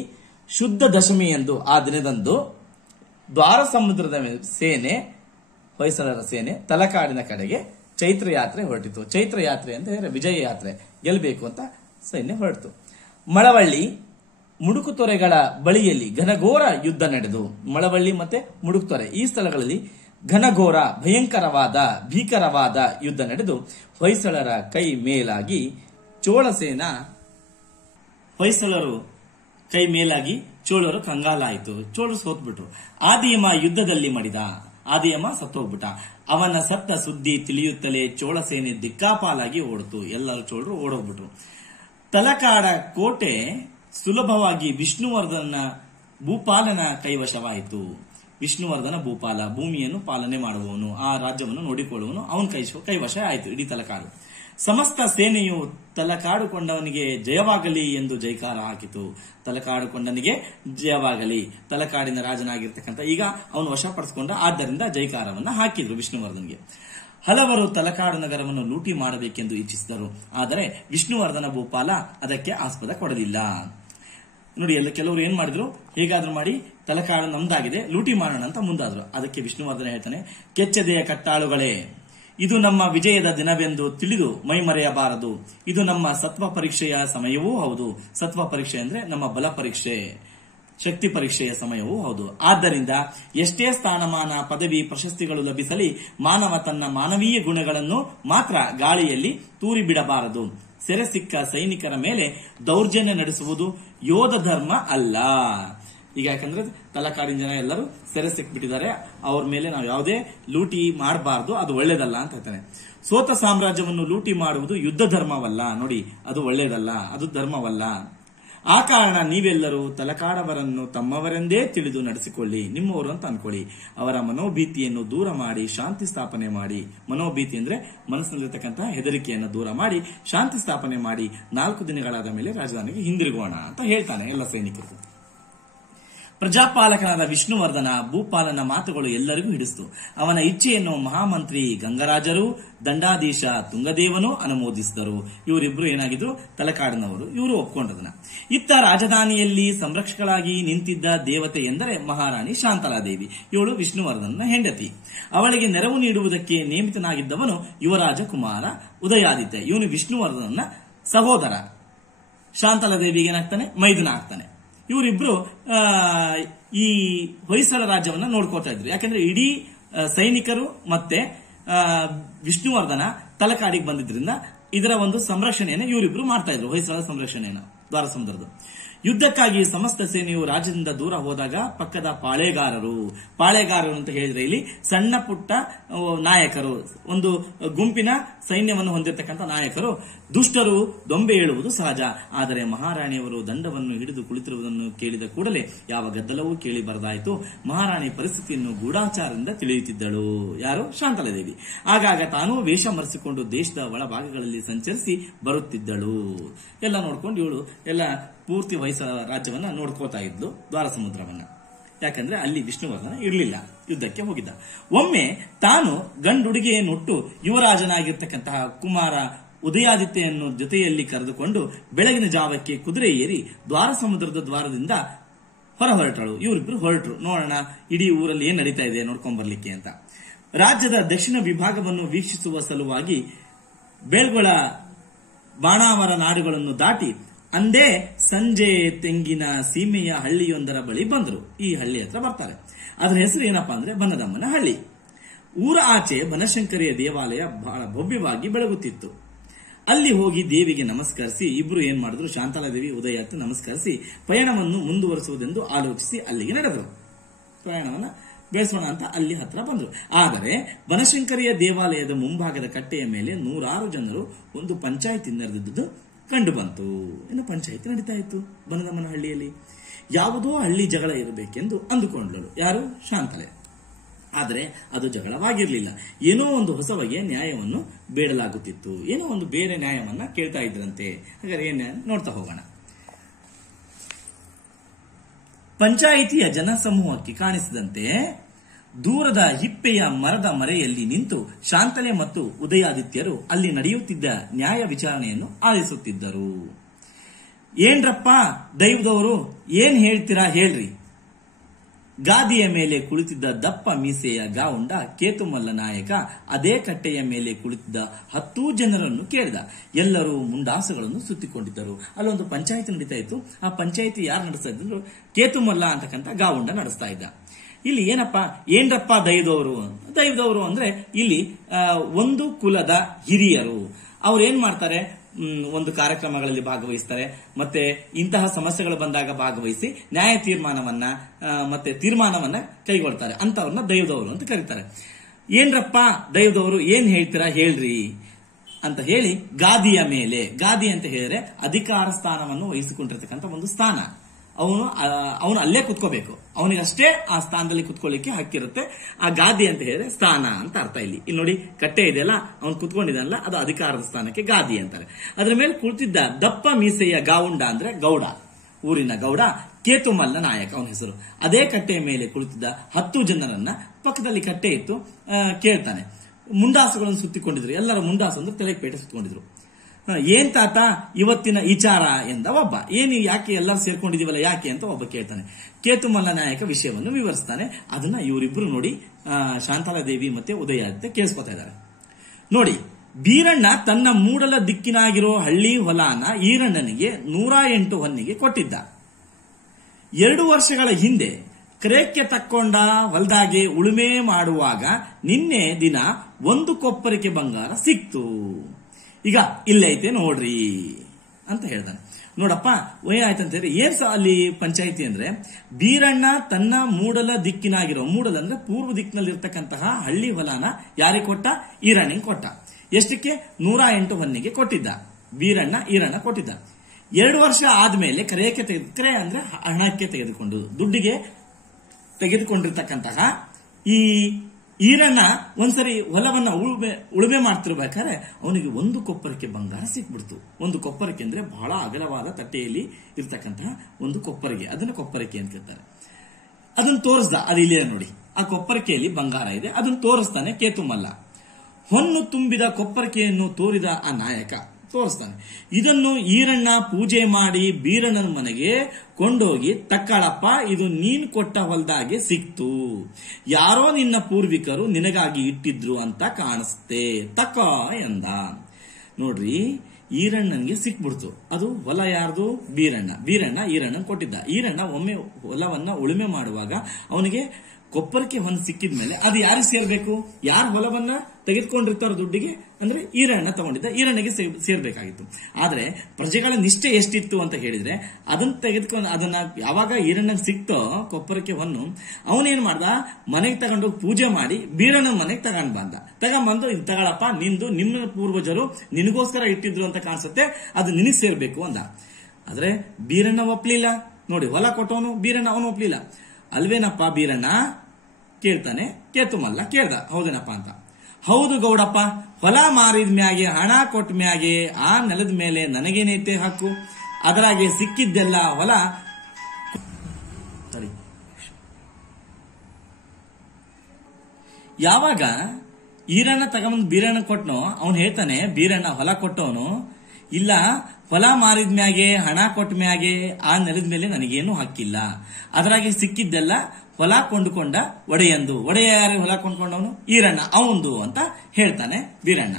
ಶುದ್ಧ ದಶಮಿ ಎಂದು ಆ ದಿನದಂದು ದ್ವಾರ ಸಮುದ್ರದ ಸೇನೆ, ಹೊಯ್ಸಳರ ಸೇನೆ ತಲಕಾಡಿನ ಕಡೆಗೆ ಚೈತ್ರಯಾತ್ರೆ ಹೊರಟಿತು. ಚೈತ್ರಯಾತ್ರೆ ಅಂತ ಹೇಳಿದ್ರೆ ವಿಜಯ ಯಾತ್ರೆ, ಗೆಲ್ಲಬೇಕು ಅಂತ ಸೈನ್ಯ ಹೊರಟಿತು. ಮಳವಳ್ಳಿ ಮುಡುಕುತೊರೆಗಳ ಬಳಿಯಲ್ಲಿ ಘನಘೋರ ಯುದ್ಧ ನಡೆದು, ಮಳವಳ್ಳಿ ಮತ್ತೆ ಮುಡುಕುತೊರೆ ಈ ಸ್ಥಳಗಳಲ್ಲಿ ಘನಘೋರ ಭೀಕರವಾದ ಯುದ್ಧ ನಡೆದು ಹೊಯ್ಸಳರ ಕೈ ಮೇಲಾಗಿ ಚೋಳರು ಕಂಗಾಲಾಯಿತು. ಚೋಳರು ಸೋತ್ಬಿಟ್ರು. ಆದಿಯಮ ಯುದ್ಧದಲ್ಲಿ ಮಡಿದ. ಆದಿಯಮ ಸತ್ತೋಗ್ಬಿಟ್ಟ. ಅವನ ಸತ್ತ ಸುದ್ದಿ ತಿಳಿಯುತ್ತಲೇ ಚೋಳ ಸೇನೆ ದಿಕ್ಕಾಪಾಲಾಗಿ ಓಡಿತು. ಎಲ್ಲರೂ ಚೋಳರು ಓಡೋಗ್ಬಿಟ್ರು. ತಲಕಾಡ ಕೋಟೆ ಸುಲಭವಾಗಿ ವಿಷ್ಣುವರ್ಧನ ಭೂಪಾಲನ ಕೈವಶವಾಯಿತು. ವಿಷ್ಣುವರ್ಧನ ಭೂಪಾಲ, ಭೂಮಿಯನ್ನು ಪಾಲನೆ ಮಾಡುವವನು, ಆ ರಾಜ್ಯವನ್ನು ನೋಡಿಕೊಳ್ಳುವನು, ಅವನ ಕೈವಶ ಆಯಿತು ಇಡೀ ತಲಕಾಡು. ಸಮಸ್ತ ಸೇನೆಯು ತಲಕಾಡುಕೊಂಡವನಿಗೆ ಜಯವಾಗಲಿ ಎಂದು ಜೈಕಾರ ಹಾಕಿತು. ತಲಕಾಡುಕೊಂಡನಿಗೆ ಜಯವಾಗಲಿ, ತಲಕಾಡಿನ ರಾಜನಾಗಿರ್ತಕ್ಕಂಥ ಈಗ ಅವನು ವಶಪಡಿಸಿಕೊಂಡ, ಆದ್ದರಿಂದ ಜೈಕಾರವನ್ನ ಹಾಕಿದ್ರು ವಿಷ್ಣುವರ್ಧನ್ಗೆ. ಹಲವರು ತಲಕಾಡು ನಗರವನ್ನು ಲೂಟಿ ಮಾಡಬೇಕೆಂದು ಇಚ್ಛಿಸಿದರು. ಆದರೆ ವಿಷ್ಣುವರ್ಧನ ಭೂಪಾಲ ಅದಕ್ಕೆ ಆಸ್ಪದ ಕೊಡಲಿಲ್ಲ. ನೋಡಿ, ಕೆಲವರು ಏನ್ ಮಾಡಿದ್ರು, ಹೇಗಾದ್ರೂ ಮಾಡಿ ತಲಕಾಡು ನಮ್ದಾಗಿದೆ, ಲೂಟಿ ಮಾಡೋಣ ಅಂತ ಮುಂದಾದ್ರು. ಅದಕ್ಕೆ ವಿಷ್ಣುವರ್ಧನ ಹೇಳ್ತಾನೆ, ಕೆಚ್ಚದೆಯ ಕಟ್ಟಾಳುಗಳೇ, ಇದು ನಮ್ಮ ವಿಜಯದ ದಿನವೆಂದು ತಿಳಿದು ಮೈಮರೆಯಬಾರದು. ಇದು ನಮ್ಮ ಸತ್ವ ಪರೀಕ್ಷೆಯ ಸಮಯವೂ ಹೌದು. ಸತ್ವ ಪರೀಕ್ಷೆ ಅಂದ್ರೆ ನಮ್ಮ ಬಲ ಪರೀಕ್ಷೆ, ಶಕ್ತಿ ಪರೀಕ್ಷೆಯ ಸಮಯವೂ ಹೌದು. ಆದ್ದರಿಂದ ಎಷ್ಟೇ ಸ್ಥಾನಮಾನ, ಪದವಿ, ಪ್ರಶಸ್ತಿಗಳು ಲಭಿಸಲಿ, ಮಾನವ ತನ್ನ ಮಾನವೀಯ ಗುಣಗಳನ್ನು ಮಾತ್ರ ಗಾಳಿಯಲ್ಲಿ ತೂರಿ ಬಿಡಬಾರದು. ಸೆರೆ ಸಿಕ್ಕ ಸೈನಿಕರ ಮೇಲೆ ದೌರ್ಜನ್ಯ ನಡೆಸುವುದು ಯೋಧ ಧರ್ಮ ಅಲ್ಲ. ಈಗ ಯಾಕಂದ್ರೆ ತಲಕಾಡಿನ ಜನ ಎಲ್ಲರೂ ಸೆರೆ ಸಿಕ್ಬಿಟ್ಟಿದ್ದಾರೆ, ಅವ್ರ ಮೇಲೆ ನಾವು ಯಾವುದೇ ಲೂಟಿ ಮಾಡಬಾರದು, ಅದು ಒಳ್ಳೇದಲ್ಲ ಅಂತ ಹೇಳ್ತಾನೆ. ಸೋತ ಸಾಮ್ರಾಜ್ಯವನ್ನು ಲೂಟಿ ಮಾಡುವುದು ಯುದ್ಧ ಧರ್ಮವಲ್ಲ. ನೋಡಿ, ಅದು ಒಳ್ಳೇದಲ್ಲ, ಅದು ಧರ್ಮವಲ್ಲ. ಆ ಕಾರಣ ನೀವೆಲ್ಲರೂ ತಲಕಾಡವರನ್ನು ತಮ್ಮವರೆಂದೇ ತಿಳಿದು ನಡೆಸಿಕೊಳ್ಳಿ, ನಿಮ್ಮವರು ಅಂತ ಅನ್ಕೊಳ್ಳಿ. ಅವರ ಮನೋಭೀತಿಯನ್ನು ದೂರ ಮಾಡಿ ಶಾಂತಿ ಸ್ಥಾಪನೆ ಮಾಡಿ. ಮನೋಭೀತಿ ಅಂದ್ರೆ ಮನಸ್ಸಿನಲ್ಲಿರ್ತಕ್ಕಂಥ ಹೆದರಿಕೆಯನ್ನು ದೂರ ಮಾಡಿ ಶಾಂತಿ ಸ್ಥಾಪನೆ ಮಾಡಿ 4 ದಿನಗಳಾದ ಮೇಲೆ ರಾಜಧಾನಿಗೆ ಹಿಂದಿರುಗೋಣ ಅಂತ ಹೇಳ್ತಾನೆ ಎಲ್ಲ ಸೈನಿಕರು. ಪ್ರಜಾಪಾಲಕನಾದ ವಿಷ್ಣುವರ್ಧನ ಭೂಪಾಲನ ಮಾತುಗಳು ಎಲ್ಲರಿಗೂ ಹಿಡಿಸಿತು. ಅವನ ಇಚ್ಛೆಯನ್ನು ಮಹಾಮಂತ್ರಿ ಗಂಗರಾಜರು, ದಂಡಾಧೀಶ ತುಂಗದೇವನು ಅನುಮೋದಿಸಿದರು. ಇವರಿಬ್ರು ಏನಾಗಿದ್ರು, ತಲಕಾಡಿನವರು. ಇವರು ಒಪ್ಕೊಂಡದನ್ನ. ಇತ್ತ ರಾಜಧಾನಿಯಲ್ಲಿ ಸಂರಕ್ಷಕಳಾಗಿ ನಿಂತಿದ್ದ ದೇವತೆ ಎಂದರೆ ಮಹಾರಾಣಿ ಶಾಂತಲಾದೇವಿ. ಇವಳು ವಿಷ್ಣುವರ್ಧನನ ಹೆಂಡತಿ. ಅವಳಿಗೆ ನೆರವು ನೀಡುವುದಕ್ಕೆ ನೇಮಿತನಾಗಿದ್ದವನು ಯುವರಾಜ ಕುಮಾರ ಉದಯಾದಿತ್ಯ. ಇವನು ವಿಷ್ಣುವರ್ಧನನ ಸಹೋದರ. ಶಾಂತಲಾದೇವಿಗೆ ಏನಾಗ್ತಾನೆ, ಮೈದುನ ಆಗ್ತಾನೆ. ಇವರಿಬ್ರು ಈ ಹೊಯ್ಸಳ ರಾಜ್ಯವನ್ನ ನೋಡ್ಕೋತಾ ಇದ್ರು. ಯಾಕಂದ್ರೆ ಇಡೀ ಸೈನಿಕರು ಮತ್ತೆ ವಿಷ್ಣುವರ್ಧನ ತಲಕಾಡಿಗೆ ಬಂದಿದ್ರಿಂದ ಇದರ ಒಂದು ಸಂರಕ್ಷಣೆಯನ್ನು ಇವರಿಬ್ರು ಮಾಡ್ತಾ ಇದ್ರು, ಹೊಯ್ಸಳ ಸಂರಕ್ಷಣೆಯನ್ನು ದ್ವಾರಸಮುದ್ರದ. ಯುದ್ಧಕ್ಕಾಗಿ ಸಮಸ್ತ ಸೇನೆಯು ರಾಜ್ಯದಿಂದ ದೂರ ಹೋದಾಗ ಪಕ್ಕದ ಪಾಳೆಗಾರರು ಅಂತ ಹೇಳಿದ್ರೆ ಇಲ್ಲಿ ಸಣ್ಣ ಪುಟ್ಟ ನಾಯಕರು, ಒಂದು ಗುಂಪಿನ ಸೈನ್ಯವನ್ನು ಹೊಂದಿರತಕ್ಕಂಥ ನಾಯಕರು. ದುಷ್ಟರು ದೊಂಬೆ ಏಳುವುದು ಸಹಜ. ಆದರೆ ಮಹಾರಾಣಿಯವರು ದಂಡವನ್ನು ಹಿಡಿದು ಕುಳಿತಿರುವುದನ್ನು ಕೇಳಿದ ಕೂಡಲೇ ಯಾವ ಗದ್ದಲವೂ ಕೇಳಿ ಬರದಾಯಿತು. ಮಹಾರಾಣಿ ಪರಿಸ್ಥಿತಿಯನ್ನು ಗೂಢಾಚಾರದಿಂದ ತಿಳಿಯುತ್ತಿದ್ದಳು. ಯಾರು? ಶಾಂತಲಾದೇವಿ. ಆಗಾಗ ತಾನೂ ವೇಷ ಮರೆಸಿಕೊಂಡು ದೇಶದ ಒಳಭಾಗಗಳಲ್ಲಿ ಸಂಚರಿಸಿ ಬರುತ್ತಿದ್ದಳು. ಎಲ್ಲ ನೋಡ್ಕೊಂಡು ಇವಳು ಎಲ್ಲ ಪೂರ್ತಿ ಹೊಯ್ಸಳ ರಾಜ್ಯವನ್ನ ನೋಡ್ಕೋತಾ ಇದ್ಲು, ದ್ವಾರಸಮುದ್ರವನ್ನ. ಯಾಕಂದ್ರೆ ಅಲ್ಲಿ ವಿಷ್ಣುವರ್ಧನ ಇರಲಿಲ್ಲ, ಯುದ್ಧಕ್ಕೆ ಹೋಗಿದ್ದ. ಒಮ್ಮೆ ತಾನು ಗಂಡುಡುಗೆಯನ್ನುಟ್ಟು ಯುವರಾಜನಾಗಿರ್ತಕ್ಕಂತಹ ಕುಮಾರ ಉದಯಾದಿತ್ಯಯನ್ನು ಜೊತೆಯಲ್ಲಿ ಕರೆದುಕೊಂಡು ಬೆಳಗಿನ ಜಾವಕ್ಕೆ ಕುದುರೆ ಏರಿ ದ್ವಾರಸಮುದ್ರದ ದ್ವಾರದಿಂದ ಹೊರಟಳು. ಇವರಿಬ್ರು ಹೊರಟರು, ನೋಡೋಣ ಇಡೀ ಊರಲ್ಲಿ ಏನ್ ನಡೀತಾ ಇದೆ ನೋಡ್ಕೊಂಡ್ ಬರ್ಲಿಕ್ಕೆ ಅಂತ. ರಾಜ್ಯದ ದಕ್ಷಿಣ ವಿಭಾಗವನ್ನು ವೀಕ್ಷಿಸುವ ಸಲುವಾಗಿ ಬೇಳ್ಗೊಳ ಬಾಣಾವರ ನಾಡುಗಳನ್ನು ದಾಟಿ ಅಂದೇ ಸಂಜೆ ತೆಂಗಿನ ಸೀಮೆಯ ಹಳ್ಳಿಯೊಂದರ ಬಳಿ ಬಂದರು. ಈ ಹಳ್ಳಿ ಹತ್ರ ಬರ್ತಾರೆ. ಅದರ ಹೆಸರು ಏನಪ್ಪಾ ಅಂದ್ರೆ ಬನ್ನದಮ್ಮನ ಹಳ್ಳಿ. ಊರ ಆಚೆ ಬನಶಂಕರಿಯ ದೇವಾಲಯ ಬಹಳ ಭವ್ಯವಾಗಿ ಬೆಳಗುತ್ತಿತ್ತು. ಅಲ್ಲಿ ಹೋಗಿ ದೇವಿಗೆ ನಮಸ್ಕರಿಸಿ ಇಬ್ರು ಏನ್ ಮಾಡಿದ್ರು, ಶಾಂತಲಾದೇವಿ ಉದಯಾದಿತ್ಯ ನಮಸ್ಕರಿಸಿ ಪಯಣವನ್ನು ಮುಂದುವರಿಸುವುದೆಂದು ಆಲೋಚಿಸಿ ಅಲ್ಲಿಗೆ ನಡೆದರು. ಪ್ರಯಾಣವನ್ನ ಬೆಳೆಸೋಣ ಅಂತ ಅಲ್ಲಿ ಹತ್ರ ಬಂದ್ರು. ಆದರೆ ಬನಶಂಕರಿಯ ದೇವಾಲಯದ ಮುಂಭಾಗದ ಕಟ್ಟೆಯ ಮೇಲೆ 100 ಜನರು ಒಂದು ಪಂಚಾಯಿತಿ ನಡೆದಿದ್ದು ಕಂಡು ಬಂತು. ಇನ್ನು ಪಂಚಾಯಿತಿ ನಡೀತಾ ಇತ್ತು ಬನದಮ್ಮನ ಹಳ್ಳಿಯಲ್ಲಿ. ಯಾವುದೋ ಹಳ್ಳಿ ಜಗಳ ಇರಬೇಕೆಂದು ಅಂದುಕೊಂಡಳು. ಯಾರು? ಶಾಂತಲೆ. ಆದರೆ ಅದು ಜಗಳವಾಗಿರ್ಲಿಲ್ಲ. ಏನೋ ಒಂದು ಹೊಸ ಬಗೆಯ ನ್ಯಾಯವನ್ನು ಬೇಡಲಾಗುತ್ತಿತ್ತು. ಏನೋ ಒಂದು ಬೇರೆ ನ್ಯಾಯವನ್ನ ಕೇಳ್ತಾ ಇದ್ರಂತೆ. ಹಾಗಾದ್ರೆ ಏನ್ ನೋಡ್ತಾ ಹೋಗೋಣ. ಪಂಚಾಯಿತಿಯ ಜನಸಮೂಹಕ್ಕೆ ಕಾಣಿಸಿದಂತೆ ದೂರದ ಹಿಪ್ಪೆಯ ಮರದ ಮರೆಯಲ್ಲಿ ನಿಂತು ಶಾಂತಲೆ ಮತ್ತು ಉದಯಾದಿತ್ಯರು ಅಲ್ಲಿ ನಡೆಯುತ್ತಿದ್ದ ನ್ಯಾಯ ವಿಚಾರಣೆಯನ್ನು ಆಲಿಸುತ್ತಿದ್ದರು. ಏನ್ರಪ್ಪ ದೈವದವರು, ಏನ್ ಹೇಳ್ತೀರಾ ಹೇಳ್ರಿ. ಗಾದಿಯ ಮೇಲೆ ಕುಳಿತಿದ್ದ ದಪ್ಪ ಮೀಸೆಯ ಗಾವುಂಡ ಕೇತುಮಲ್ಲ ನಾಯಕ ಅದೇ ಕಟ್ಟೆಯ ಮೇಲೆ ಕುಳಿತಿದ್ದ 10 ಜನರನ್ನು ಕೇಳಿದ. ಎಲ್ಲರೂ ಮುಂಡಾಸುಗಳನ್ನು ಸುತ್ತಿಕೊಂಡಿದ್ದರು. ಅಲ್ಲೊಂದು ಪಂಚಾಯಿತಿ ನಡೀತಾ ಇತ್ತು. ಆ ಪಂಚಾಯಿತಿ ಯಾರು ನಡೆಸ್ತಾ ಇದ್ರು? ಕೇತುಮಲ್ಲ ಅಂತಕ್ಕಂಥ ಗಾವುಂಡ ನಡೆಸ್ತಾ ಇದ್ದ. ಇಲ್ಲಿ ಏನ್ರಪ್ಪ ದೈವದವರು ಅಂದ್ರೆ ಇಲ್ಲಿ ಒಂದು ಕುಲದ ಹಿರಿಯರು. ಅವ್ರು ಏನ್ ಮಾಡ್ತಾರೆ, ಒಂದು ಕಾರ್ಯಕ್ರಮಗಳಲ್ಲಿ ಭಾಗವಹಿಸ್ತಾರೆ. ಮತ್ತೆ ಇಂತಹ ಸಮಸ್ಯೆಗಳು ಬಂದಾಗ ಭಾಗವಹಿಸಿ ನ್ಯಾಯ ತೀರ್ಮಾನವನ್ನ ಮತ್ತೆ ತೀರ್ಮಾನವನ್ನ ಕೈಗೊಳ್ತಾರೆ. ಅಂತವ್ರನ್ನ ದೈವದವರು ಅಂತ ಕರೀತಾರೆ. ಏನ್ರಪ್ಪ ದೈವದವರು ಏನ್ ಹೇಳ್ತೀರಾ ಹೇಳ್ರಿ ಅಂತ ಹೇಳಿ ಗಾದಿಯ ಮೇಲೆ, ಗಾದಿ ಅಂತ ಹೇಳಿದ್ರೆ ಅಧಿಕಾರ ಸ್ಥಾನವನ್ನು ವಹಿಸಿಕೊಂಡಿರ್ತಕ್ಕಂಥ ಒಂದು ಸ್ಥಾನ. ಅವನು ಅಲ್ಲೇ ಕುತ್ಕೋಬೇಕು, ಅವನಿಗಷ್ಟೇ ಆ ಸ್ಥಾನದಲ್ಲಿ ಕುತ್ಕೊಳ್ಳಿಕ್ಕೆ ಹಕ್ಕಿರುತ್ತೆ. ಆ ಗಾದಿ ಅಂತ ಹೇಳಿದ್ರೆ ಸ್ಥಾನ ಅಂತ ಅರ್ಥ. ಇಲ್ಲಿ ನೋಡಿ ಕಟ್ಟೆ ಇದೆಯಲ್ಲ, ಅವನು ಕುತ್ಕೊಂಡಿದ್ದಾನಲ್ಲ, ಅದು ಅಧಿಕಾರದ ಸ್ಥಾನಕ್ಕೆ ಗಾದಿ ಅಂತಾರೆ. ಅದರ ಮೇಲೆ ಕುಳಿತಿದ್ದ ದಪ್ಪ ಮೀಸೆಯ ಗಾವುಂಡ ಅಂದ್ರೆ ಗೌಡ, ಊರಿನ ಗೌಡ, ಕೇತುಮಲ್ಲ ನಾಯಕ ಅವನ ಹೆಸರು. ಅದೇ ಕಟ್ಟೆಯ ಮೇಲೆ ಕುಳಿತಿದ್ದ 10 ಜನರನ್ನ, ಪಕ್ಕದಲ್ಲಿ ಕಟ್ಟೆ ಇತ್ತು, ಕೇಳ್ತಾನೆ. ಮುಂಡಾಸುಗಳನ್ನು ಸುತ್ತಿಕೊಂಡಿದ್ರು, ಎಲ್ಲರ ಮುಂಡಾಸು ಅಂದ್ರೆ ತಲೆಪೇಟೆ ಸುತ್ತಿಕೊಂಡಿದ್ರು. ಏನ್ ತಾತ ಇವತ್ತಿನ ವಿಚಾರ ಎಂದ ಒಬ್ಬ. ಏನು ಯಾಕೆ ಎಲ್ಲರೂ ಸೇರ್ಕೊಂಡಿದೀವಲ್ಲ ಯಾಕೆ ಅಂತ ಒಬ್ಬ ಕೇಳ್ತಾನೆ. ಕೇತುಮಲ್ಲ ನಾಯಕ ವಿಷಯವನ್ನು ವಿವರಿಸ್ತಾನೆ. ಅದನ್ನ ಇವರಿಬ್ರು ನೋಡಿ ಶಾಂತಾಲದೇವಿ ಮತ್ತೆ ಉದಯಾದಿತ್ಯ ಕೇಳಿಸ್ಕೊತಾ ಇದ್ದಾರೆ. ನೋಡಿ, ಬೀರಣ್ಣ ತನ್ನ ಮೂಡಲ ದಿಕ್ಕಿನಾಗಿರೋ ಹಳ್ಳಿ ಹೊಲಾನ ಈರಣ್ಣನಿಗೆ 108 ಹೊನ್ನಿಗೆ ಕೊಟ್ಟಿದ್ದ. 2 ವರ್ಷಗಳ ಹಿಂದೆ ಕ್ರೇಕ್ಕೆ ತಕ್ಕೊಂಡ ಹೊಲದಾಗೆ ಉಳುಮೆ ಮಾಡುವಾಗ ನಿನ್ನೆ ದಿನ 1 ಕೊಪ್ಪರಿಕೆ ಬಂಗಾರ ಸಿಕ್ತು. ಈಗ ಇಲ್ಲೈತೆ ನೋಡ್ರಿ ಅಂತ ಹೇಳ್ತಾನೆ. ನೋಡಪ್ಪ ಏನಾಯ್ತಂತ ಹೇಳಿ ಏನ್ ಅಲ್ಲಿ ಪಂಚಾಯಿತಿ ಅಂದ್ರೆ, ಬೀರಣ್ಣ ತನ್ನ ಮೂಡಲ ದಿಕ್ಕಿನಾಗಿರೋ, ಮೂಡಲ ಅಂದ್ರೆ ಪೂರ್ವ ದಿಕ್ಕಿನಲ್ಲಿರ್ತಕ್ಕಂತಹ ಹಳ್ಳಿ ಹೊಲಾನ ಯಾರಿಗೆ ಕೊಟ್ಟ? ಈರಣ್ಣಿಗೆ ಕೊಟ್ಟ. ಎಷ್ಟಕ್ಕೆ? 108 ಹೊನ್ನಿಗೆ ಕೊಟ್ಟಿದ್ದ. ಈರಣ್ಣ ಕೊಟ್ಟಿದ್ದ. 2 ವರ್ಷ ಆದ್ಮೇಲೆ ಕ್ರಯ ಅಂದ್ರೆ ಹಣಕ್ಕೆ ತೆಗೆದುಕೊಂಡು, ದುಡ್ಡಿಗೆ ತೆಗೆದುಕೊಂಡಿರ್ತಕ್ಕಂತಹ ಈ ಈರಣ್ಣ ಒಂದ್ಸರಿ ಹೊಲವನ್ನ ಉಳುಮೆ ಮಾಡ್ತಿರ್ಬೇಕಾದ್ರೆ ಅವನಿಗೆ 1 ಕೊಪ್ಪರಿಕೆ ಬಂಗಾರ ಸಿಕ್ಬಿಡ್ತು. 1 ಕೊಪ್ಪರಿಕೆ ಅಂದ್ರೆ ಬಹಳ ಅಗಲವಾದ ತಟ್ಟೆಯಲ್ಲಿ ಇರ್ತಕ್ಕಂತಹ ಒಂದು ಕೊಪ್ಪರಿಗೆ, ಅದನ್ನ ಕೊಪ್ಪರಿಕೆ ಅಂತ ಹೇಳ್ತಾರೆ. ಅದನ್ನ ತೋರಿಸ್ದ, ಅದು ಇಲ್ಲಿದೆ ನೋಡಿ, ಆ ಕೊಪ್ಪರಿಕೆಯಲ್ಲಿ ಬಂಗಾರ ಇದೆ, ಅದನ್ನ ತೋರಿಸ್ತಾನೆ ಕೇತುಮಲ್ಲ. ಹೊನ್ನು ತುಂಬಿದ ಕೊಪ್ಪರಿಕೆಯನ್ನು ತೋರಿದ ಆ ನಾಯಕ ತೋರಿಸ್ತಾನೆ. ಇದನ್ನು ಈರಣ್ಣ ಪೂಜೆ ಮಾಡಿ ಬೀರಣ್ಣನ ಮನೆಗೆ ಕೊಂಡೋಗಿ, ತಕ್ಕಳಪ್ಪ ಇದು ನೀನ್ ಕೊಟ್ಟ ಹೊಲದಾಗೆ ಸಿಕ್ತು, ಯಾರೋ ನಿನ್ನ ಪೂರ್ವಿಕರು ನಿನಗಾಗಿ ಇಟ್ಟಿದ್ರು ಅಂತ ಕಾಣಿಸ್ತೆ, ತಕ್ಕ ಎಂದ. ನೋಡ್ರಿ, ಈರಣ್ಣನ್ಗೆ ಸಿಕ್ಬಿಡ್ತು. ಅದು ಹೊಲ ಯಾರ್ದು? ಬೀರಣ್ಣ ಈರಣ್ಣನ್ ಕೊಟ್ಟಿದ್ದ. ಈರಣ್ಣ ಒಮ್ಮೆ ಹೊಲವನ್ನ ಉಳುಮೆ ಮಾಡುವಾಗ ಅವನಿಗೆ ಕೊಪ್ಪರಿಕೆ ಹೊನ್ನು ಸಿಕ್ಕಿದ್ಮೇಲೆ ಅದು ಯಾರಿಗೆ ಸೇರ್ಬೇಕು? ಯಾರು ಹೊಲವನ್ನ ತೆಗೆದುಕೊಂಡಿರ್ತಾರೋ ದುಡ್ಡಿಗೆ, ಅಂದ್ರೆ ಈರಣ್ಣ ತಗೊಂಡಿದ್ದ, ಈರಣ್ಣಿಗೆ ಸೇರ್ಬೇಕಾಗಿತ್ತು. ಆದ್ರೆ ಪ್ರಜೆಗಳ ನಿಷ್ಠೆ ಎಷ್ಟಿತ್ತು ಅಂತ ಹೇಳಿದ್ರೆ, ಅದನ್ನ ತೆಗೆದುಕೊಂಡು ಅದನ್ನ ಯಾವಾಗ ಈರಣ್ಣಗೆ ಸಿಕ್ತೋ ಕೊಪ್ಪರಿಕೆ ಹೊನ್ನು, ಅವನೇನ್ ಮಾಡ್ದ, ಮನೆಗೆ ತಗೊಂಡೋಗಿ ಪೂಜೆ ಮಾಡಿ ಬೀರಣ್ಣನ ಮನೆಗೆ ತಗೊಂಡ್ಬಂದು ಇದು ತಗೊಳಪ್ಪ, ನಿಂದು ನಿಮ್ಮ ಪೂರ್ವಜರು ನಿನಗೋಸ್ಕರ ಇಟ್ಟಿದ್ರು ಅಂತ ಕಾಣಿಸುತ್ತೆ, ಅದು ನಿನಗೆ ಸೇರ್ಬೇಕು ಅಂದ. ಆದ್ರೆ ಬೀರಣ್ಣ ಒಪ್ಲಿಲ್ಲ. ನೋಡಿ, ಹೊಲ ಕೊಟ್ಟವನು ಬೀರಣ್ಣ, ಅವನು ಒಪ್ಲಿಲ್ಲ. ಅಲ್ವೇನಪ್ಪ ಬೀರಣ್ಣ ಕೇಳ್ತಾನೆ. ಕೇತುಮಲ್ಲ ಕೇಳ್ದ, ಹೌದೇನಪ್ಪ ಅಂತ. ಹೌದು ಗೌಡಪ್ಪ, ಹೊಲ ಮಾರಿದ ಮ್ಯಾಗೆ, ಹಣ ಕೊಟ್ಟ ಮ್ಯಾಗೆ ಆ ನೆಲದ ಮೇಲೆ ನನಗೇನೈತೆ ಹಕ್ಕು? ಅದರಾಗೆ ಸಿಕ್ಕಿದ್ದೆಲ್ಲ ಹೊಲ ಸರಿ. ಯಾವಾಗ ಈರಣ್ಣ ತಗೊಂಡ್ ಬೀರಣ್ಣ ಕೊಟ್ಟನೋ, ಅವನು ಹೇಳ್ತಾನೆ, ಬೀರಣ್ಣ ಹೊಲ ಕೊಟ್ಟವನು, ಇಲ್ಲ ಹೊಲ ಮಾರಿದ ಮ್ಯಾಗೆ, ಹಣ ಕೊಟ್ಟ ಮ್ಯಾಗೆ ಆ ನೆಲದ ಮೇಲೆ ನನಗೇನು ಹಕ್ಕಿಲ್ಲ, ಅದರಾಗೆ ಸಿಕ್ಕಿದ್ದೆಲ್ಲ ಹೊಲ ಕೊಂಡುಕೊಂಡ ಒಡೆಯಂದು. ಒಡೆಯ ಯಾರು ಹೊಲ ಕೊಂಡ್ಕೊಂಡವನು? ಈರಣ್ಣ, ಅವಂದು ಅಂತ ಹೇಳ್ತಾನೆ ಬೀರಣ್ಣ.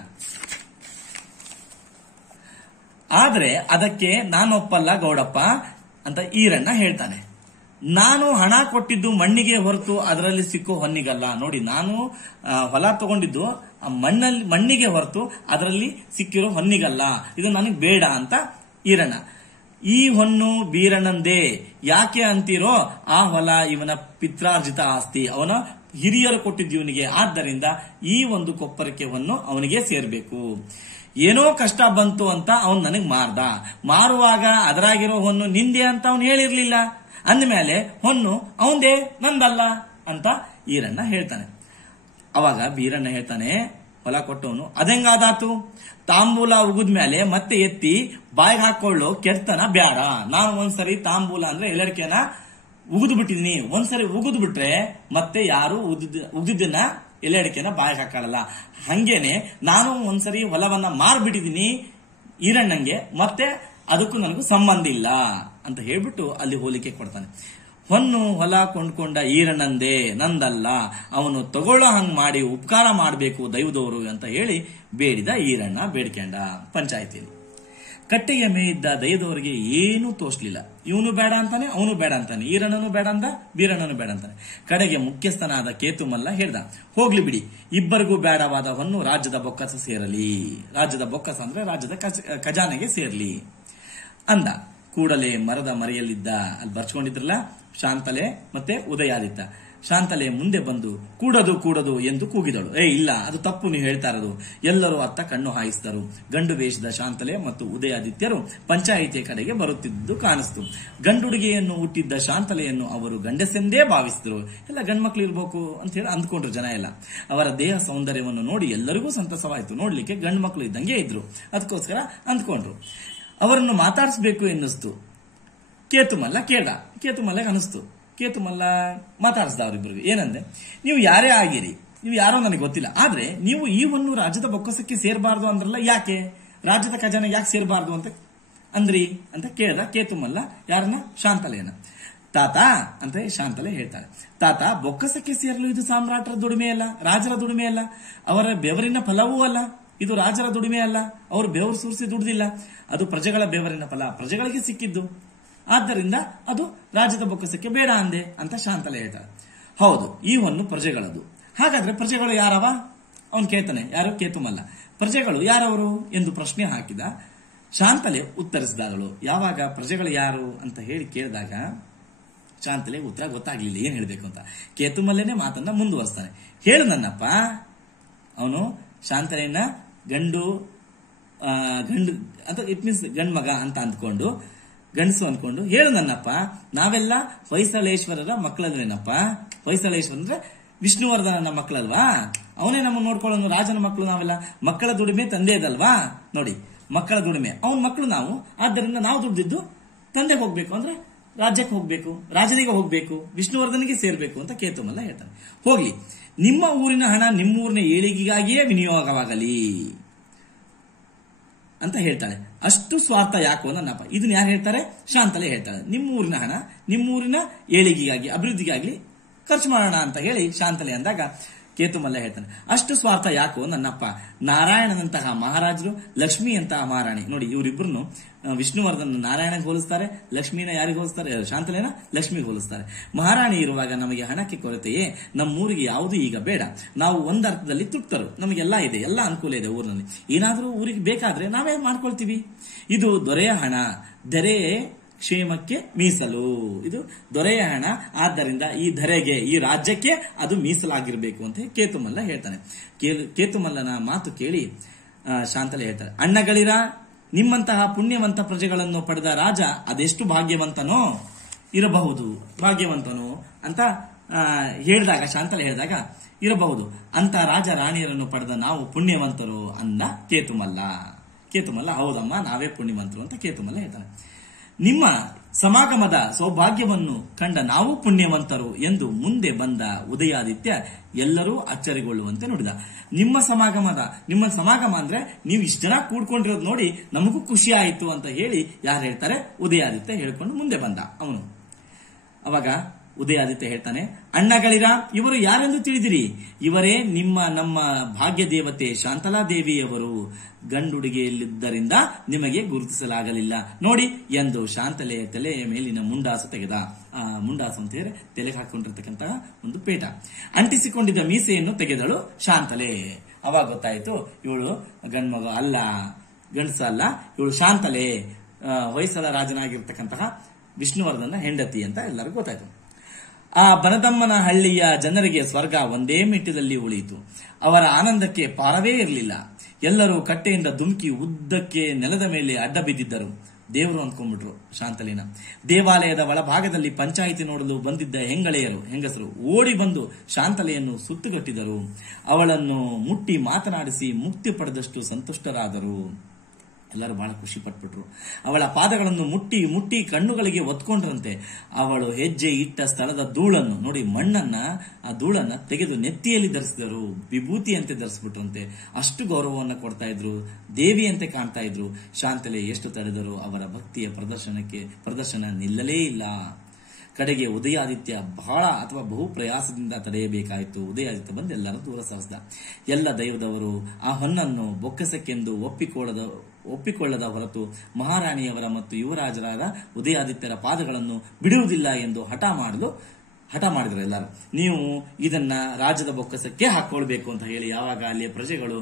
ಆದ್ರೆ ಅದಕ್ಕೆ ನಾನೊಪ್ಪಲ್ಲ ಗೌಡಪ್ಪ ಅಂತ ಈರಣ್ಣ ಹೇಳ್ತಾನೆ. ನಾನು ಹಣ ಕೊಟ್ಟಿದ್ದು ಮಣ್ಣಿಗೆ ಹೊರತು ಅದರಲ್ಲಿ ಸಿಕ್ಕೋ ಹೊನ್ನಿಗಲ್ಲ. ನೋಡಿ, ನಾನು ಹೊಲ ತಗೊಂಡಿದ್ದು ಮಣ್ಣಿಗೆ ಹೊರತು ಅದರಲ್ಲಿ ಸಿಕ್ಕಿರೋ ಹೊನ್ನಿಗಲ್ಲ, ಇದು ನನಗೆ ಬೇಡ ಅಂತ ಈರಣ್ಣ. ಈ ಹೊನ್ನು ಬೀರಣ್ಣಂದೇ, ಯಾಕೆ ಅಂತೀರೋ, ಆ ಹೊಲ ಇವನ ಪಿತ್ರಾರ್ಜಿತ ಆಸ್ತಿ, ಅವನ ಹಿರಿಯರು ಕೊಟ್ಟಿದ್ದು ಇವನಿಗೆ, ಆದ್ದರಿಂದ ಈ ಒಂದು ಕೊಪ್ಪರಿಕೆ ಹೊನ್ನು ಅವನಿಗೆ ಸೇರ್ಬೇಕು. ಏನೋ ಕಷ್ಟ ಬಂತು ಅಂತ ಅವನು ನನಗ್ ಮಾರುವಾಗ ಅದರಾಗಿರೋ ಹೊನ್ನು ನಿಂದೆ ಅಂತ ಅವನು ಹೇಳಿರ್ಲಿಲ್ಲ. ಅಂದ್ಮೇಲೆ ಹೊನ್ನು ಅವಂದೇ, ನಂದಲ್ಲ ಅಂತ ಈರಣ್ಣ ಹೇಳ್ತಾನೆ. ಅವಾಗ ಬೀರಣ್ಣ ಹೇಳ್ತಾನೆ, ಹೊಲ ಕೊಟ್ಟವನು, ಅದೆಂಗಾದಾತು? ತಾಂಬೂಲ ಉಗಿದ್ಮೇಲೆ ಮತ್ತೆ ಎತ್ತಿ ಬಾಯಿಗೆ ಹಾಕೊಳ್ಳೋ ಕೆಡ್ತನ ಬ್ಯಾಡ. ನಾನು ಒಂದ್ಸರಿ ತಾಂಬೂಲ ಅಂದ್ರೆ ಎಲ್ಲಡಿಕೆನ ಉಗಿದು ಬಿಟ್ಟಿದೀನಿ, ಒಂದ್ಸರಿ ಉಗಿದು ಬಿಟ್ರೆ ಮತ್ತೆ ಯಾರು ಉಗಿದನ್ನ ಎಲ್ಲಡಿಕೆನ ಬಾಯಿಗೆ ಹಾಕೊಳ್ಳಲ್ಲ. ಹಂಗೇನೆ ನಾನು ಒಂದ್ಸರಿ ಹೊಲವನ್ನ ಮಾರ್ಬಿಟ್ಟಿದೀನಿ ಈರಣ್ಣಂಗೆ, ಮತ್ತೆ ಅದಕ್ಕೂ ನನಗೂ ಸಂಬಂಧ ಇಲ್ಲ ಅಂತ ಹೇಳ್ಬಿಟ್ಟು ಅಲ್ಲಿ ಹೋಲಿಕೆ ಕೊಡ್ತಾನೆ. ಹೊನ್ನು ಹೊಲ ಕೊಂಡ್ಕೊಂಡ ಈರಣ್ಣಂದೇ, ನಂದಲ್ಲ, ಅವನು ತಗೊಳ್ಳೋ ಹಂಗ್ ಮಾಡಿ ಉಪಕಾರ ಮಾಡಬೇಕು ದೈವದವರು ಅಂತ ಹೇಳಿ ಬೇಡಿದ ಈರಣ್ಣ, ಬೇಡ್ಕೊಂಡ ಪಂಚಾಯಿತಿಯಲ್ಲಿ. ಕಟ್ಟೆಯ ಮೇಯಿದ್ದ ದಯದವರಿಗೆ ಏನೂ ತೋಚ್ಲಿಲ್ಲ. ಇವನು ಬೇಡ ಅಂತಾನೆ, ಅವನು ಬೇಡ ಅಂತಾನೆ, ಈರಣ್ಣನು ಬೇಡ ಅಂದ, ಬೀರಣ್ಣನು ಬೇಡ ಅಂತಾನೆ. ಕಡೆಗೆ ಮುಖ್ಯಸ್ಥನಾದ ಕೇತುಮಲ್ಲ ಹೇಳ್ದ, ಹೋಗ್ಲಿ ಬಿಡಿ, ಇಬ್ಬರಿಗೂ ಬೇಡವಾದ ಹೊನ್ನು ರಾಜ್ಯದ ಬೊಕ್ಕಸ ಸೇರಲಿ. ರಾಜ್ಯದ ಬೊಕ್ಕಸ ಅಂದ್ರೆ ರಾಜ್ಯದ ಖಜಾನೆಗೆ ಸೇರ್ಲಿ ಅಂದ. ಕೂಡಲೇ ಮರದ ಮರೆಯಲ್ಲಿದ್ದ, ಅಲ್ಲಿ ಬರ್ಚ್ಕೊಂಡಿದ್ರಲ್ಲ, ಶಾಂತಲೆ ಮತ್ತೆ ಉದಯಾದಿತ್ಯ. ಶಾಂತಲೆ ಮುಂದೆ ಬಂದು ಕೂಡದು ಕೂಡದು ಎಂದು ಕೂಗಿದಳು. ಇಲ್ಲ, ಅದು ತಪ್ಪು, ನೀವು ಹೇಳ್ತಾ ಇರೋದು. ಎಲ್ಲರೂ ಅತ್ತ ಕಣ್ಣು ಹಾಯಿಸಿದರು. ಗಂಡು ವೇಷದ ಶಾಂತಲೆ ಮತ್ತು ಉದಯಾದಿತ್ಯರು ಪಂಚಾಯಿತಿಯ ಕಡೆಗೆ ಬರುತ್ತಿದ್ದು ಕಾಣಿಸ್ತು. ಗಂಡುಡುಗೆಯನ್ನು ಹುಟ್ಟಿದ್ದ ಶಾಂತಲೆಯನ್ನು ಅವರು ಗಂಡಸೆಂದೇ ಭಾವಿಸಿದರು. ಎಲ್ಲ ಗಂಡ್ಮಕ್ಳು ಇರ್ಬೇಕು ಅಂತ ಹೇಳಿ ಅಂದ್ಕೊಂಡ್ರು ಜನ ಎಲ್ಲ. ಅವರ ದೇಹ ಸೌಂದರ್ಯವನ್ನು ನೋಡಿ ಎಲ್ಲರಿಗೂ ಸಂತಸವಾಯಿತು. ನೋಡ್ಲಿಕ್ಕೆ ಗಂಡು ಮಕ್ಕಳು ಇದ್ದಂಗೆ ಇದ್ರು, ಅದಕ್ಕೋಸ್ಕರ ಅಂದ್ಕೊಂಡ್ರು. ಅವರನ್ನು ಮಾತಾಡಿಸ್ಬೇಕು ಎನ್ನಿಸ್ತು. ಕೇತುಮಲ್ಲ ಕೇಳ, ಕೇತುಮಲ್ಲಗೆ ಅನಿಸ್ತು. ಕೇತುಮಲ್ಲ ಮಾತಾಡಿಸ್ದ ಅವರಿಬ್ಬರಿಗೆ. ಏನಂದ್ರೆ, ನೀವು ಯಾರೇ ಆಗಿರಿ, ನೀವು ಯಾರೋ ನನಗೆ ಗೊತ್ತಿಲ್ಲ, ಆದ್ರೆ ನೀವು ಈ ಒಂದು ರಾಜ್ಯದ ಬೊಕ್ಕಸಕ್ಕೆ ಸೇರಬಾರ್ದು ಅಂದ್ರಲ್ಲ, ಯಾಕೆ ರಾಜ್ಯದ ಖಜಾನೆ ಯಾಕೆ ಸೇರಬಾರ್ದು ಅಂತ ಅಂದ್ರಿ ಅಂತ ಕೇಳ್ದ ಕೇತುಮಲ್ಲ. ಯಾರನ್ನ? ಶಾಂತಲೆಯನ್ನ. ತಾತ ಅಂತ ಶಾಂತಲೆ ಹೇಳ್ತಾಳೆ. ತಾತ, ಬೊಕ್ಕಸಕ್ಕೆ ಸೇರಲು ಇದು ಸಾಮ್ರಾಟರ ದುಡಿಮೆ ಅಲ್ಲ, ರಾಜರ ದುಡಿಮೆ ಅಲ್ಲ, ಅವರ ಬೆವರಿನ ಫಲವೂ ಅಲ್ಲ. ಇದು ರಾಜರ ದುಡಿಮೆ ಅಲ್ಲ, ಅವರು ಬೆವರು ಸುರಿಸಿ ದುಡಿದಿಲ್ಲ. ಅದು ಪ್ರಜೆಗಳ ಬೆವರಿನ ಫಲ, ಪ್ರಜೆಗಳಿಗೆ ಸಿಕ್ಕಿದ್ದು. ಆದ್ದರಿಂದ ಅದು ರಾಜ್ಯದ ಬೊಕ್ಕಸಕ್ಕೆ ಬೇಡ ಅಂದೆ ಅಂತ ಶಾಂತಲೆ ಹೇಳ್ತಾಳೆ. ಹೌದು, ಈ ಹೊನ್ನು ಪ್ರಜೆಗಳದು. ಹಾಗಾದ್ರೆ ಪ್ರಜೆಗಳು ಯಾರವ? ಅವನು ಕೇಳ್ತಾನೆ. ಯಾರು? ಕೇತುಮಲ್ಲ. ಪ್ರಜೆಗಳು ಯಾರವರು ಎಂದು ಪ್ರಶ್ನೆ ಹಾಕಿದ. ಶಾಂತಲೆ ಉತ್ತರಿಸಿದಳು. ಯಾವಾಗ ಪ್ರಜೆಗಳು ಯಾರು ಅಂತ ಹೇಳಿ ಕೇಳಿದಾಗ ಶಾಂತಲೆ ಉತ್ತರ ಗೊತ್ತಾಗ್ಲಿಲ್ಲ, ಏನ್ ಹೇಳ್ಬೇಕು ಅಂತ. ಕೇತುಮಲ್ಲೇನೆ ಮಾತನ್ನ ಮುಂದುವರಿಸ್ತಾನೆ. ಹೇಳು ನನ್ನಪ್ಪ. ಅವನು ಶಾಂತಲೆಯನ್ನ ಗಂಡು ಅಂತ, ಇಟ್ ಮೀನ್ಸ್ ಗಂಡ್ ಮಗ ಅಂತ ಅಂದ್ಕೊಂಡು, ಗಂಡಸು ಅನ್ಕೊಂಡು, ಹೇಳು ನನ್ನಪ್ಪ, ನಾವೆಲ್ಲ ಹೊಯ್ಸಳೇಶ್ವರರ ಮಕ್ಕಳಲ್ವೇನಪ್ಪ? ಹೊಯ್ಸಳೇಶ್ವರ ಅಂದ್ರೆ ವಿಷ್ಣುವರ್ಧನನ ಮಕ್ಕಳಲ್ವಾ? ಅವನೇ ನಮ್ಮನ್ನು ನೋಡ್ಕೊಳ್ಳೋನು, ರಾಜನ ಮಕ್ಕಳು ನಾವೆಲ್ಲ. ಮಕ್ಕಳ ದುಡಿಮೆ ತಂದೆದಲ್ವಾ? ನೋಡಿ, ಮಕ್ಕಳ ದುಡಿಮೆ ಅವನ ಮಕ್ಕಳು ನಾವು. ಆದ್ದರಿಂದ ನಾವು ದುಡ್ದಿದ್ದು ತಂದೆಗೆ ಹೋಗ್ಬೇಕು ಅಂದ್ರೆ ರಾಜ್ಯಕ್ಕೆ ಹೋಗ್ಬೇಕು, ರಾಜನಿಗೆ ಹೋಗ್ಬೇಕು, ವಿಷ್ಣುವರ್ಧನಿಗೆ ಸೇರ್ಬೇಕು ಅಂತ ಕೇತುಮಲ್ಲ ಹೇಳ್ತಾನೆ. ಹೋಗ್ಲಿ, ನಿಮ್ಮ ಊರಿನ ಹಣ ನಿಮ್ಮೂರಿನ ಏಳಿಗೆಗಾಗಿಯೇ ವಿನಿಯೋಗವಾಗಲಿ ಅಂತ ಹೇಳ್ತಾಳೆ. ಅಷ್ಟು ಸ್ವಾರ್ಥ ಯಾಕೋ ನನ್ನಪ್ಪ. ಇದನ್ನ ಯಾರು ಹೇಳ್ತಾರೆ? ಶಾಂತಲೆ ಹೇಳ್ತಾಳೆ. ನಿಮ್ಮೂರಿನ ಹಣ ನಿಮ್ಮೂರಿನ ಏಳಿಗೆಗಾಗಿ, ಅಭಿವೃದ್ಧಿಗಾಗಿ ಖರ್ಚು ಮಾಡೋಣ ಅಂತ ಹೇಳಿ ಶಾಂತಲೆ ಅಂದಾಗ ಕೇತುಮಲ್ಲ ಹೇಳ್ತಾನೆ, ಅಷ್ಟು ಸ್ವಾರ್ಥ ಯಾಕೋ ನನ್ನಪ್ಪ. ನಾರಾಯಣನಂತಹ ಮಹಾರಾಜರು, ಲಕ್ಷ್ಮಿಯಂತಹ ಮಹಾರಾಣಿ. ನೋಡಿ, ಇವರಿಬ್ಬರನ್ನು ವಿಷ್ಣುವರ್ಧನ ನಾರಾಯಣಗೆ ಹೋಲಿಸ್ತಾರೆ, ಲಕ್ಷ್ಮಿನ ಯಾರಿಗೆ ಹೋಲಿಸ್ತಾರೆ? ಶಾಂತಲೆನ ಲಕ್ಷ್ಮಿಗೆ ಹೋಲಿಸ್ತಾರೆ. ಮಹಾರಾಣಿ ಇರುವಾಗ ನಮಗೆ ಹಣಕ್ಕೆ ಕೊರತೆಯೇ? ನಮ್ಮೂರಿಗೆ ಯಾವುದು ಈಗ ಬೇಡ. ನಾವು ಒಂದರ್ಥದಲ್ಲಿ ತೃಪ್ತರು, ನಮಗೆಲ್ಲ ಇದೆ, ಎಲ್ಲ ಅನುಕೂಲ ಇದೆ ಊರಿನಲ್ಲಿ. ಏನಾದರೂ ಊರಿಗೆ ಬೇಕಾದ್ರೆ ನಾವೇ ಮಾಡ್ಕೊಳ್ತೀವಿ. ಇದು ದೊರೆಯ ಹಣ, ದೊರೆ ಕ್ಷೇಮಕ್ಕೆ ಮೀಸಲು. ಇದು ದೊರೆಯ ಹಣ, ಆದ್ದರಿಂದ ಈ ಧರೆಗೆ, ಈ ರಾಜ್ಯಕ್ಕೆ ಅದು ಮೀಸಲಾಗಿರ್ಬೇಕು ಅಂತ ಕೇತುಮಲ್ಲ ಹೇಳ್ತಾನೆ. ಕೇತುಮಲ್ಲನ ಮಾತು ಕೇಳಿ ಶಾಂತಲೆ ಹೇಳ್ತಾರೆ, ಅಣ್ಣಗಳಿರ, ನಿಮ್ಮಂತಹ ಪುಣ್ಯವಂತ ಪ್ರಜೆಗಳನ್ನು ಪಡೆದ ರಾಜ ಅದೆಷ್ಟು ಭಾಗ್ಯವಂತನೋ ಇರಬಹುದು, ಭಾಗ್ಯವಂತನೋ ಅಂತ ಹೇಳಿದಾಗ, ಶಾಂತಲೆ ಹೇಳಿದಾಗ, ಇರಬಹುದು ಅಂತ ರಾಜ ರಾಣಿಯರನ್ನು ಪಡೆದ ನಾವು ಪುಣ್ಯವಂತರು ಅಂದ ಕೇತುಮಲ್ಲ. ಕೇತುಮಲ್ಲ, ಹೌದಮ್ಮ, ನಾವೇ ಪುಣ್ಯವಂತರು ಅಂತ ಕೇತುಮಲ್ಲ ಹೇಳ್ತಾನೆ. ನಿಮ್ಮ ಸಮಾಗಮದ ಸೌಭಾಗ್ಯವನ್ನು ಕಂಡ ನಾವು ಪುಣ್ಯವಂತರು ಎಂದು ಮುಂದೆ ಬಂದ ಉದಯಾದಿತ್ಯ ಎಲ್ಲರೂ ಅಚ್ಚರಿಗೊಳ್ಳುವಂತೆ ನುಡಿದ. ನಿಮ್ಮ ಸಮಾಗಮ ಅಂದ್ರೆ ನೀವು ಇಷ್ಟು ಜನ ಕೂಡ್ಕೊಂಡಿರೋದು ನೋಡಿ ನಮಗೂ ಖುಷಿ ಆಯಿತು ಅಂತ ಹೇಳಿ ಯಾರು ಹೇಳ್ತಾರೆ? ಉದಯಾದಿತ್ಯ ಹೇಳ್ಕೊಂಡು ಮುಂದೆ ಬಂದ ಅವನು. ಅವಾಗ ಉದಯಾದಿತ್ಯ ಹೇಳ್ತಾನೆ, ಅಣ್ಣಗಳಿರ, ಇವರು ಯಾರೆಂದು ತಿಳಿದಿರಿ? ಇವರೇ ನಮ್ಮ ಭಾಗ್ಯ ದೇವತೆ ಶಾಂತಲಾ ದೇವಿಯವರು. ಗಂಡುಡುಗೆಯಲ್ಲಿದ್ದರಿಂದ ನಿಮಗೆ ಗುರುತಿಸಲಾಗಲಿಲ್ಲ ನೋಡಿ ಎಂದು ಶಾಂತಲೆಯ ತಲೆಯ ಮೇಲಿನ ಮುಂಡಾಸು ತೆಗೆದ. ಮುಂಡಾಸು ಅಂತ ಹೇಳಿದ್ರೆ ತಲೆಗೆ ಹಾಕೊಂಡಿರ್ತಕ್ಕಂತಹ ಒಂದು ಪೇಟ. ಅಂಟಿಸಿಕೊಂಡಿದ್ದ ಮೀಸೆಯನ್ನು ತೆಗೆದಳು ಶಾಂತಲೆ. ಅವಾಗ ಗೊತ್ತಾಯಿತು ಇವಳು ಗಂಡ್ಮಗ ಅಲ್ಲ, ಗಂಡಸ ಅಲ್ಲ, ಇವಳು ಶಾಂತಲೆ, ಹೊಯ್ಸಳ ರಾಜನಾಗಿರ್ತಕ್ಕಂತಹ ವಿಷ್ಣುವರ್ಧನ ಹೆಂಡತಿ ಅಂತ ಎಲ್ಲರಿಗೂ ಗೊತ್ತಾಯ್ತು. ಆ ಬನದಮ್ಮನ ಹಳ್ಳಿಯ ಜನರಿಗೆ ಸ್ವರ್ಗ ಒಂದೇ ಮಿಟ್ಟದಲ್ಲಿ ಉಳಿಯಿತು. ಅವರ ಆನಂದಕ್ಕೆ ಪಾರವೇ ಇರಲಿಲ್ಲ. ಎಲ್ಲರೂ ಕಟ್ಟೆಯಿಂದ ಧುಮುಕಿ ಉದ್ದಕ್ಕೆ ನೆಲದ ಮೇಲೆ ಅಡ್ಡ ಬಿದ್ದಿದ್ದರು. ದೇವರು ಅಂದ್ಕೊಂಡ್ಬಿಟ್ರು ಶಾಂತಲಿನ. ದೇವಾಲಯದ ಒಳಭಾಗದಲ್ಲಿ ಪಂಚಾಯಿತಿ ನೋಡಲು ಬಂದಿದ್ದ ಹೆಂಗಸರು ಓಡಿ ಬಂದು ಶಾಂತಲೆಯನ್ನು ಸುತ್ತುಗಟ್ಟಿದರು. ಅವಳನ್ನು ಮುಟ್ಟಿ ಮಾತನಾಡಿಸಿ ಮುಕ್ತಿ ಪಡೆದಷ್ಟು ಸಂತುಷ್ಟರಾದರು. ಎಲ್ಲರೂ ಬಹಳ ಖುಷಿ ಪಟ್ಬಿಟ್ರು. ಅವಳ ಪಾದಗಳನ್ನು ಮುಟ್ಟಿ ಮುಟ್ಟಿ ಕಣ್ಣುಗಳಿಗೆ ಒತ್ಕೊಂಡ್ರಂತೆ. ಅವಳು ಹೆಜ್ಜೆ ಇಟ್ಟ ಸ್ಥಳದ ಧೂಳನ್ನು ನೋಡಿ, ಮಣ್ಣನ್ನ, ಆ ಧೂಳನ್ನ ತೆಗೆದು ನೆತ್ತಿಯಲ್ಲಿ ಧರಿಸಿದರು. ವಿಭೂತಿಯಂತೆ ಧರಿಸ್ಬಿಟ್ರಂತೆ. ಅಷ್ಟು ಗೌರವವನ್ನು ಕೊಡ್ತಾ ಇದ್ರು, ದೇವಿಯಂತೆ ಕಾಣ್ತಾ ಇದ್ರು. ಶಾಂತಲೆ ಎಷ್ಟು ತಡೆದರು, ಅವರ ಭಕ್ತಿಯ ಪ್ರದರ್ಶನ ನಿಲ್ಲಲೇ ಇಲ್ಲ. ಕಡೆಗೆ ಉದಯಾದಿತ್ಯ ಬಹಳ ಅಥವಾ ಬಹು ಪ್ರಯಾಸದಿಂದ ತಡೆಯಬೇಕಾಯಿತು. ಉದಯಾದಿತ್ಯ ಬಂದು ಎಲ್ಲರೂ ದೂರ ಸರಿಸಿದ. ಎಲ್ಲ ದೈವದವರು ಆ ಹೊನ್ನನ್ನು ಬೊಕ್ಕಸಕ್ಕೆಂದು ಒಪ್ಪಿಕೊಳ್ಳದ ಹೊರತು ಮಹಾರಾಣಿಯವರ ಮತ್ತು ಯುವರಾಜರಾದ ಉದಯಾದಿತ್ಯರ ಪಾದಗಳನ್ನು ಬಿಡುವುದಿಲ್ಲ ಎಂದು ಹಠ ಮಾಡಿದ್ರು ಎಲ್ಲರೂ. ನೀವು ಇದನ್ನ ರಾಜ್ಯದ ಬೊಕ್ಕಸಕ್ಕೆ ಹಾಕೊಳ್ಬೇಕು ಅಂತ ಹೇಳಿ ಯಾವಾಗ ಅಲ್ಲಿಯ ಪ್ರಜೆಗಳು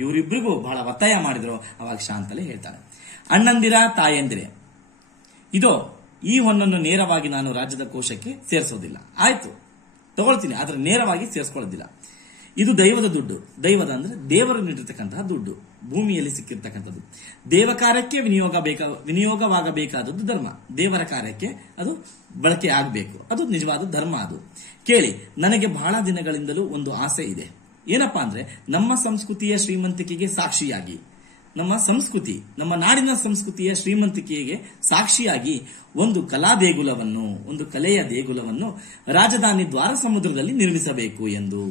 ಇವರಿಬ್ಬರಿಗೂ ಬಹಳ ಒತ್ತಾಯ ಮಾಡಿದ್ರು, ಅವಾಗ ಶಾಂತಲೆ ಹೇಳ್ತಾಳೆ, ಅಣ್ಣಂದಿರ ತಾಯಂದಿರೆ, ಇದೋ ಈ ಹೊನ್ನನ್ನು ನೇರವಾಗಿ ನಾನು ರಾಜ್ಯದ ಕೋಶಕ್ಕೆ ಸೇರಿಸೋದಿಲ್ಲ. ಆಯ್ತು, ತಗೊಳ್ತೀನಿ, ಆದ್ರೆ ನೇರವಾಗಿ ಸೇರಿಸ್ಕೊಳ್ಳೋದಿಲ್ಲ. ಇದು ದೈವದ ದುಡ್ಡು. ದೈವದ ಅಂದ್ರೆ ದೇವರು ನೀಡಿರ್ತಕ್ಕಂತಹ ದುಡ್ಡು, ಭೂಮಿಯಲ್ಲಿ ಸಿಕ್ಕಿರ್ತಕ್ಕಂಥದ್ದು. ದೇವ ಕಾರ್ಯಕ್ಕೆ ವಿನಿಯೋಗವಾಗಬೇಕಾದದ್ದು ಧರ್ಮ. ದೇವರ ಕಾರ್ಯಕ್ಕೆ ಅದು ಬಳಕೆ ಆಗಬೇಕು, ಅದು ನಿಜವಾದ ಧರ್ಮ. ಅದು ಕೇಳಿ, ನನಗೆ ಬಹಳ ದಿನಗಳಿಂದಲೂ ಒಂದು ಆಸೆ ಇದೆ. ಏನಪ್ಪಾ ಅಂದ್ರೆ, ನಮ್ಮ ಸಂಸ್ಕೃತಿಯ ಶ್ರೀಮಂತಿಕೆಗೆ ಸಾಕ್ಷಿಯಾಗಿ, ನಮ್ಮ ನಾಡಿನ ಸಂಸ್ಕೃತಿಯ ಶ್ರೀಮಂತಿಕೆಗೆ ಸಾಕ್ಷಿಯಾಗಿ ಒಂದು ಕಲೆಯ ದೇಗುಲವನ್ನು ರಾಜಧಾನಿ ದ್ವಾರ ಸಮುದ್ರದಲ್ಲಿ ನಿರ್ಮಿಸಬೇಕು ಎಂದು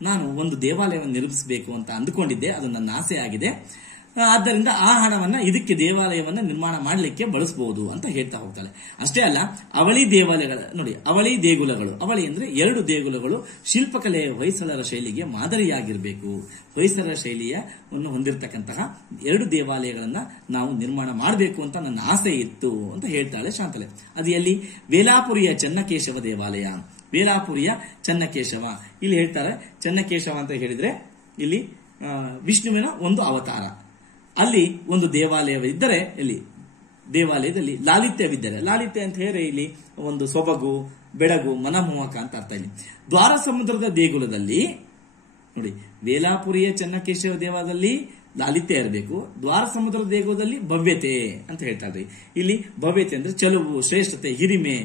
ನಾನು ಒಂದು ದೇವಾಲಯವನ್ನು ನಿರ್ಮಿಸಬೇಕು ಅಂತ ಅಂದುಕೊಂಡಿದ್ದೆ. ಅದು ನನ್ನ ಆಸೆ ಆಗಿದೆ. ಆದ್ದರಿಂದ ಆ ಹಣವನ್ನ ಇದಕ್ಕೆ ದೇವಾಲಯವನ್ನ ನಿರ್ಮಾಣ ಮಾಡಲಿಕ್ಕೆ ಬಳಸಬಹುದು ಅಂತ ಹೇಳ್ತಾ ಹೋಗ್ತಾಳೆ. ಅಷ್ಟೇ ಅಲ್ಲ, ಅವಳಿ ದೇಗುಲಗಳು, ಅವಳಿ ಅಂದ್ರೆ 2 ದೇಗುಲಗಳು ಶಿಲ್ಪಕಲೆಯ ಹೊಯ್ಸಳರ ಶೈಲಿಗೆ ಮಾದರಿಯಾಗಿರಬೇಕು. ಹೊಯ್ಸಳರ ಶೈಲಿಯನ್ನು ಹೊಂದಿರತಕ್ಕಂತಹ 2 ದೇವಾಲಯಗಳನ್ನ ನಾವು ನಿರ್ಮಾಣ ಮಾಡಬೇಕು ಅಂತ ನನ್ನ ಆಸೆ ಇತ್ತು ಅಂತ ಹೇಳ್ತಾಳೆ ಶಾಂತಲೆ. ಅದು ಎಲ್ಲಿ? ವೇಲಾಪುರಿಯ ಚೆನ್ನಕೇಶವ ದೇವಾಲಯ. ವೇಲಾಪುರಿಯ ಚೆನ್ನಕೇಶವ, ಇಲ್ಲಿ ಹೇಳ್ತಾರೆ ಚೆನ್ನಕೇಶವ ಅಂತ ಹೇಳಿದ್ರೆ ಇಲ್ಲಿ ವಿಷ್ಣುವಿನ ಒಂದು ಅವತಾರ. ಅಲ್ಲಿ ಒಂದು ದೇವಾಲಯವಿದ್ದರೆ, ಇಲ್ಲಿ ದೇವಾಲಯದಲ್ಲಿ ಲಾಲಿತ್ಯವಿದ್ದರೆ, ಲಾಲಿತ್ಯ ಅಂತ ಹೇಳಿದ್ರೆ ಇಲ್ಲಿ ಒಂದು ಸೊಬಗು, ಬೆಳಗು, ಮನಮೋಹಕ ಅಂತ ಅರ್ಥ. ಇಲ್ಲಿ ದ್ವಾರ ಸಮುದ್ರದ ದೇಗುಲದಲ್ಲಿ ನೋಡಿ, ವೇಲಾಪುರಿಯ ಚೆನ್ನಕೇಶವ ದೇವಾಲಯದಲ್ಲಿ ಲಾಲಿತ್ಯ ಇರಬೇಕು, ದ್ವಾರ ಸಮುದ್ರದ ದೇಗುಲದಲ್ಲಿ ಭವ್ಯತೆ ಅಂತ ಹೇಳ್ತಾರೆ. ಇಲ್ಲಿ ಭವ್ಯತೆ ಅಂದ್ರೆ ಚಲುವು, ಶ್ರೇಷ್ಠತೆ, ಹಿರಿಮೆ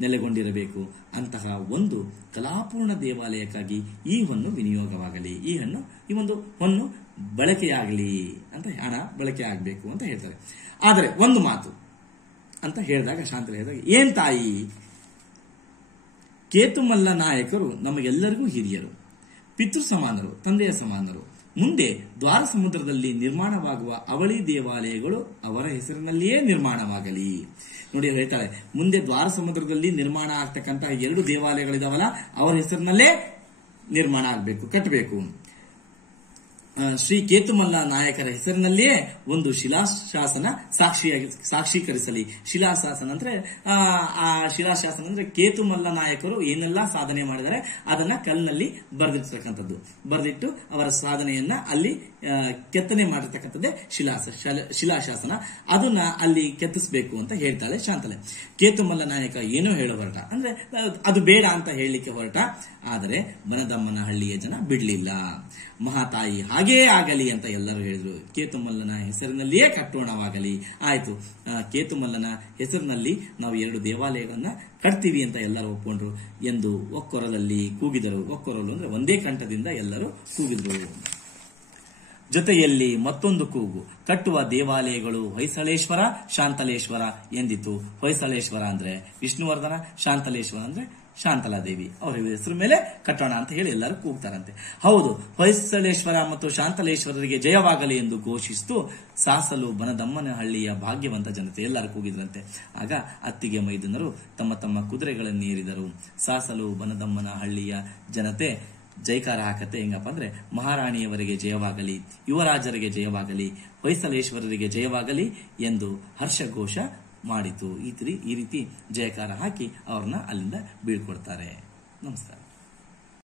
ನೆಲೆಗೊಂಡಿರಬೇಕು. ಅಂತಹ ಒಂದು ಕಲಾಪೂರ್ಣ ದೇವಾಲಯಕ್ಕಾಗಿ ಈ ಹೊನ್ನು ವಿನಿಯೋಗವಾಗಲಿ, ಈ ಒಂದು ಹೊನ್ನು ಬಳಕೆಯಾಗಲಿ ಅಂತ, ಹಣ ಬಳಕೆ ಆಗಬೇಕು ಅಂತ ಹೇಳ್ತಾರೆ. ಆದರೆ ಒಂದು ಮಾತು ಅಂತ ಹೇಳಿದಾಗ ಶಾಂತಲೆ ಹೇಳಿದಾಗ, ಏನ್ ತಾಯಿ, ಕೇತುಮಲ್ಲ ನಾಯಕರು ನಮಗೆಲ್ಲರಿಗೂ ಹಿರಿಯರು, ಪಿತೃ ಸಮಾನರು, ತಂದೆಯ ಸಮಾನರು. ಮುಂದೆ ದ್ವಾರ ಸಮುದ್ರದಲ್ಲಿ ನಿರ್ಮಾಣವಾಗುವ ಅವಳಿ ದೇವಾಲಯಗಳು ಅವರ ಹೆಸರಿನಲ್ಲಿಯೇ ನಿರ್ಮಾಣವಾಗಲಿ. ನೋಡಿ ಹೇಳ್ತಾಳೆ, ಮುಂದೆ ದ್ವಾರ ಸಮುದ್ರದಲ್ಲಿ ನಿರ್ಮಾಣ ಆಗ್ತಕ್ಕಂತಹ 2 ದೇವಾಲಯಗಳಿದಾವಲ್ಲ, ಅವರ ಹೆಸರಿನಲ್ಲೇ ನಿರ್ಮಾಣ ಆಗಬೇಕು, ಕಟ್ಟಬೇಕು. ಶ್ರೀ ಕೇತುಮಲ್ಲ ನಾಯಕರ ಹೆಸರಿನಲ್ಲಿಯೇ ಒಂದು ಶಿಲಾಶಾಸನ ಸಾಕ್ಷೀಕರಿಸಲಿ. ಶಿಲಾಶಾಸನ ಅಂದ್ರೆ ಶಿಲಾಶಾಸನ ಅಂದ್ರೆ ಕೇತುಮಲ್ಲ ನಾಯಕರು ಏನೆಲ್ಲಾ ಸಾಧನೆ ಮಾಡಿದರೆ ಅದನ್ನ ಕಲ್ಲಿನಲ್ಲಿ ಬರೆದಿರ್ತಕ್ಕಂಥದ್ದು, ಬರೆದಿಟ್ಟು ಅವರ ಸಾಧನೆಯನ್ನ ಅಲ್ಲಿ ಕೆತ್ತನೆ ಮಾಡಿರ್ತಕ್ಕಂಥದ್ದೇ ಶಿಲಾಶಾಸನ. ಅದನ್ನ ಅಲ್ಲಿ ಕೆತ್ತಿಸಬೇಕು ಅಂತ ಹೇಳ್ತಾಳೆ ಶಾಂತಲೆ. ಕೇತುಮಲ್ಲ ನಾಯಕ ಏನೋ ಹೇಳ ಹೊರಟ, ಅಂದ್ರೆ ಅದು ಬೇಡ ಅಂತ ಹೇಳಲಿಕ್ಕೆ ಹೊರಟ, ಆದರೆ ಬನದಮ್ಮನ ಹಳ್ಳಿಯ ಜನ ಬಿಡ್ಲಿಲ್ಲ. ಮಹಾತಾಯಿ ಹಾಗೇ ಆಗಲಿ ಅಂತ ಎಲ್ಲರೂ ಹೇಳಿದ್ರು. ಕೇತುಮಲ್ಲನ ಹೆಸರಿನಲ್ಲಿಯೇ ಕಟ್ಟೋಣವಾಗಲಿ. ಆಯ್ತು, ಕೇತುಮಲ್ಲನ ಹೆಸರಿನಲ್ಲಿ ನಾವು 2 ದೇವಾಲಯಗಳನ್ನ ಕಟ್ತೀವಿ ಅಂತ ಎಲ್ಲರೂ ಒಪ್ಕೊಂಡ್ರು ಎಂದು ಒಕ್ಕೊರಲಲ್ಲಿ ಕೂಗಿದರು. ಒಕ್ಕೊರಲು ಅಂದ್ರೆ ಒಂದೇ ಕಂಠದಿಂದ ಎಲ್ಲರೂ ಕೂಗಿದ್ರು. ಜೊತೆಯಲ್ಲಿ ಮತ್ತೊಂದು ಕೂಗು, ಕಟ್ಟುವ ದೇವಾಲಯಗಳು ಹೊಯ್ಸಳೇಶ್ವರ, ಶಾಂತಲೇಶ್ವರ ಎಂದಿತು. ಹೊಯ್ಸಳೇಶ್ವರ ಅಂದ್ರೆ ವಿಷ್ಣುವರ್ಧನ, ಶಾಂತಲೇಶ್ವರ ಅಂದ್ರೆ ಶಾಂತಲಾದೇವಿ, ಅವರ ಹೆಸರು ಮೇಲೆ ಕಟ್ಟೋಣ ಅಂತ ಹೇಳಿ ಎಲ್ಲರೂ ಕೂಗ್ತಾರಂತೆ. ಹೌದು, ಹೊಯ್ಸಳೇಶ್ವರ ಮತ್ತು ಶಾಂತಲೇಶ್ವರರಿಗೆ ಜಯವಾಗಲಿ ಎಂದು ಘೋಷಿಸಿತು ಸಾಸಲು ಬನದಮ್ಮನ ಹಳ್ಳಿಯ ಭಾಗ್ಯವಂತ ಜನತೆ. ಎಲ್ಲರೂ ಕೂಗಿದ್ರಂತೆ. ಆಗ ಅತ್ತಿಗೆ ಮೈದುನರು ತಮ್ಮ ತಮ್ಮ ಕುದುರೆಗಳನ್ನೇರಿದರು. ಸಾಸಲು ಬನದಮ್ಮನ ಹಳ್ಳಿಯ ಜನತೆ ಜೈಕಾರ ಹಾಕತ್ತೆ. ಹೆಂಗಪ್ಪ ಅಂದ್ರೆ, ಮಹಾರಾಣಿಯವರಿಗೆ ಜಯವಾಗಲಿ, ಯುವರಾಜರಿಗೆ ಜಯವಾಗಲಿ, ಹೊಯ್ಸಳೇಶ್ವರರಿಗೆ ಜಯವಾಗಲಿ ಎಂದು ಹರ್ಷಘೋಷ ಮಾಡಿತು. ಈ ರೀತಿ ಜಯಕಾರ ಹಾಕಿ ಅವ್ರನ್ನ ಅಲ್ಲಿಂದ ಬೀಳ್ಕೊಡ್ತಾರೆ. ನಮಸ್ಕಾರ.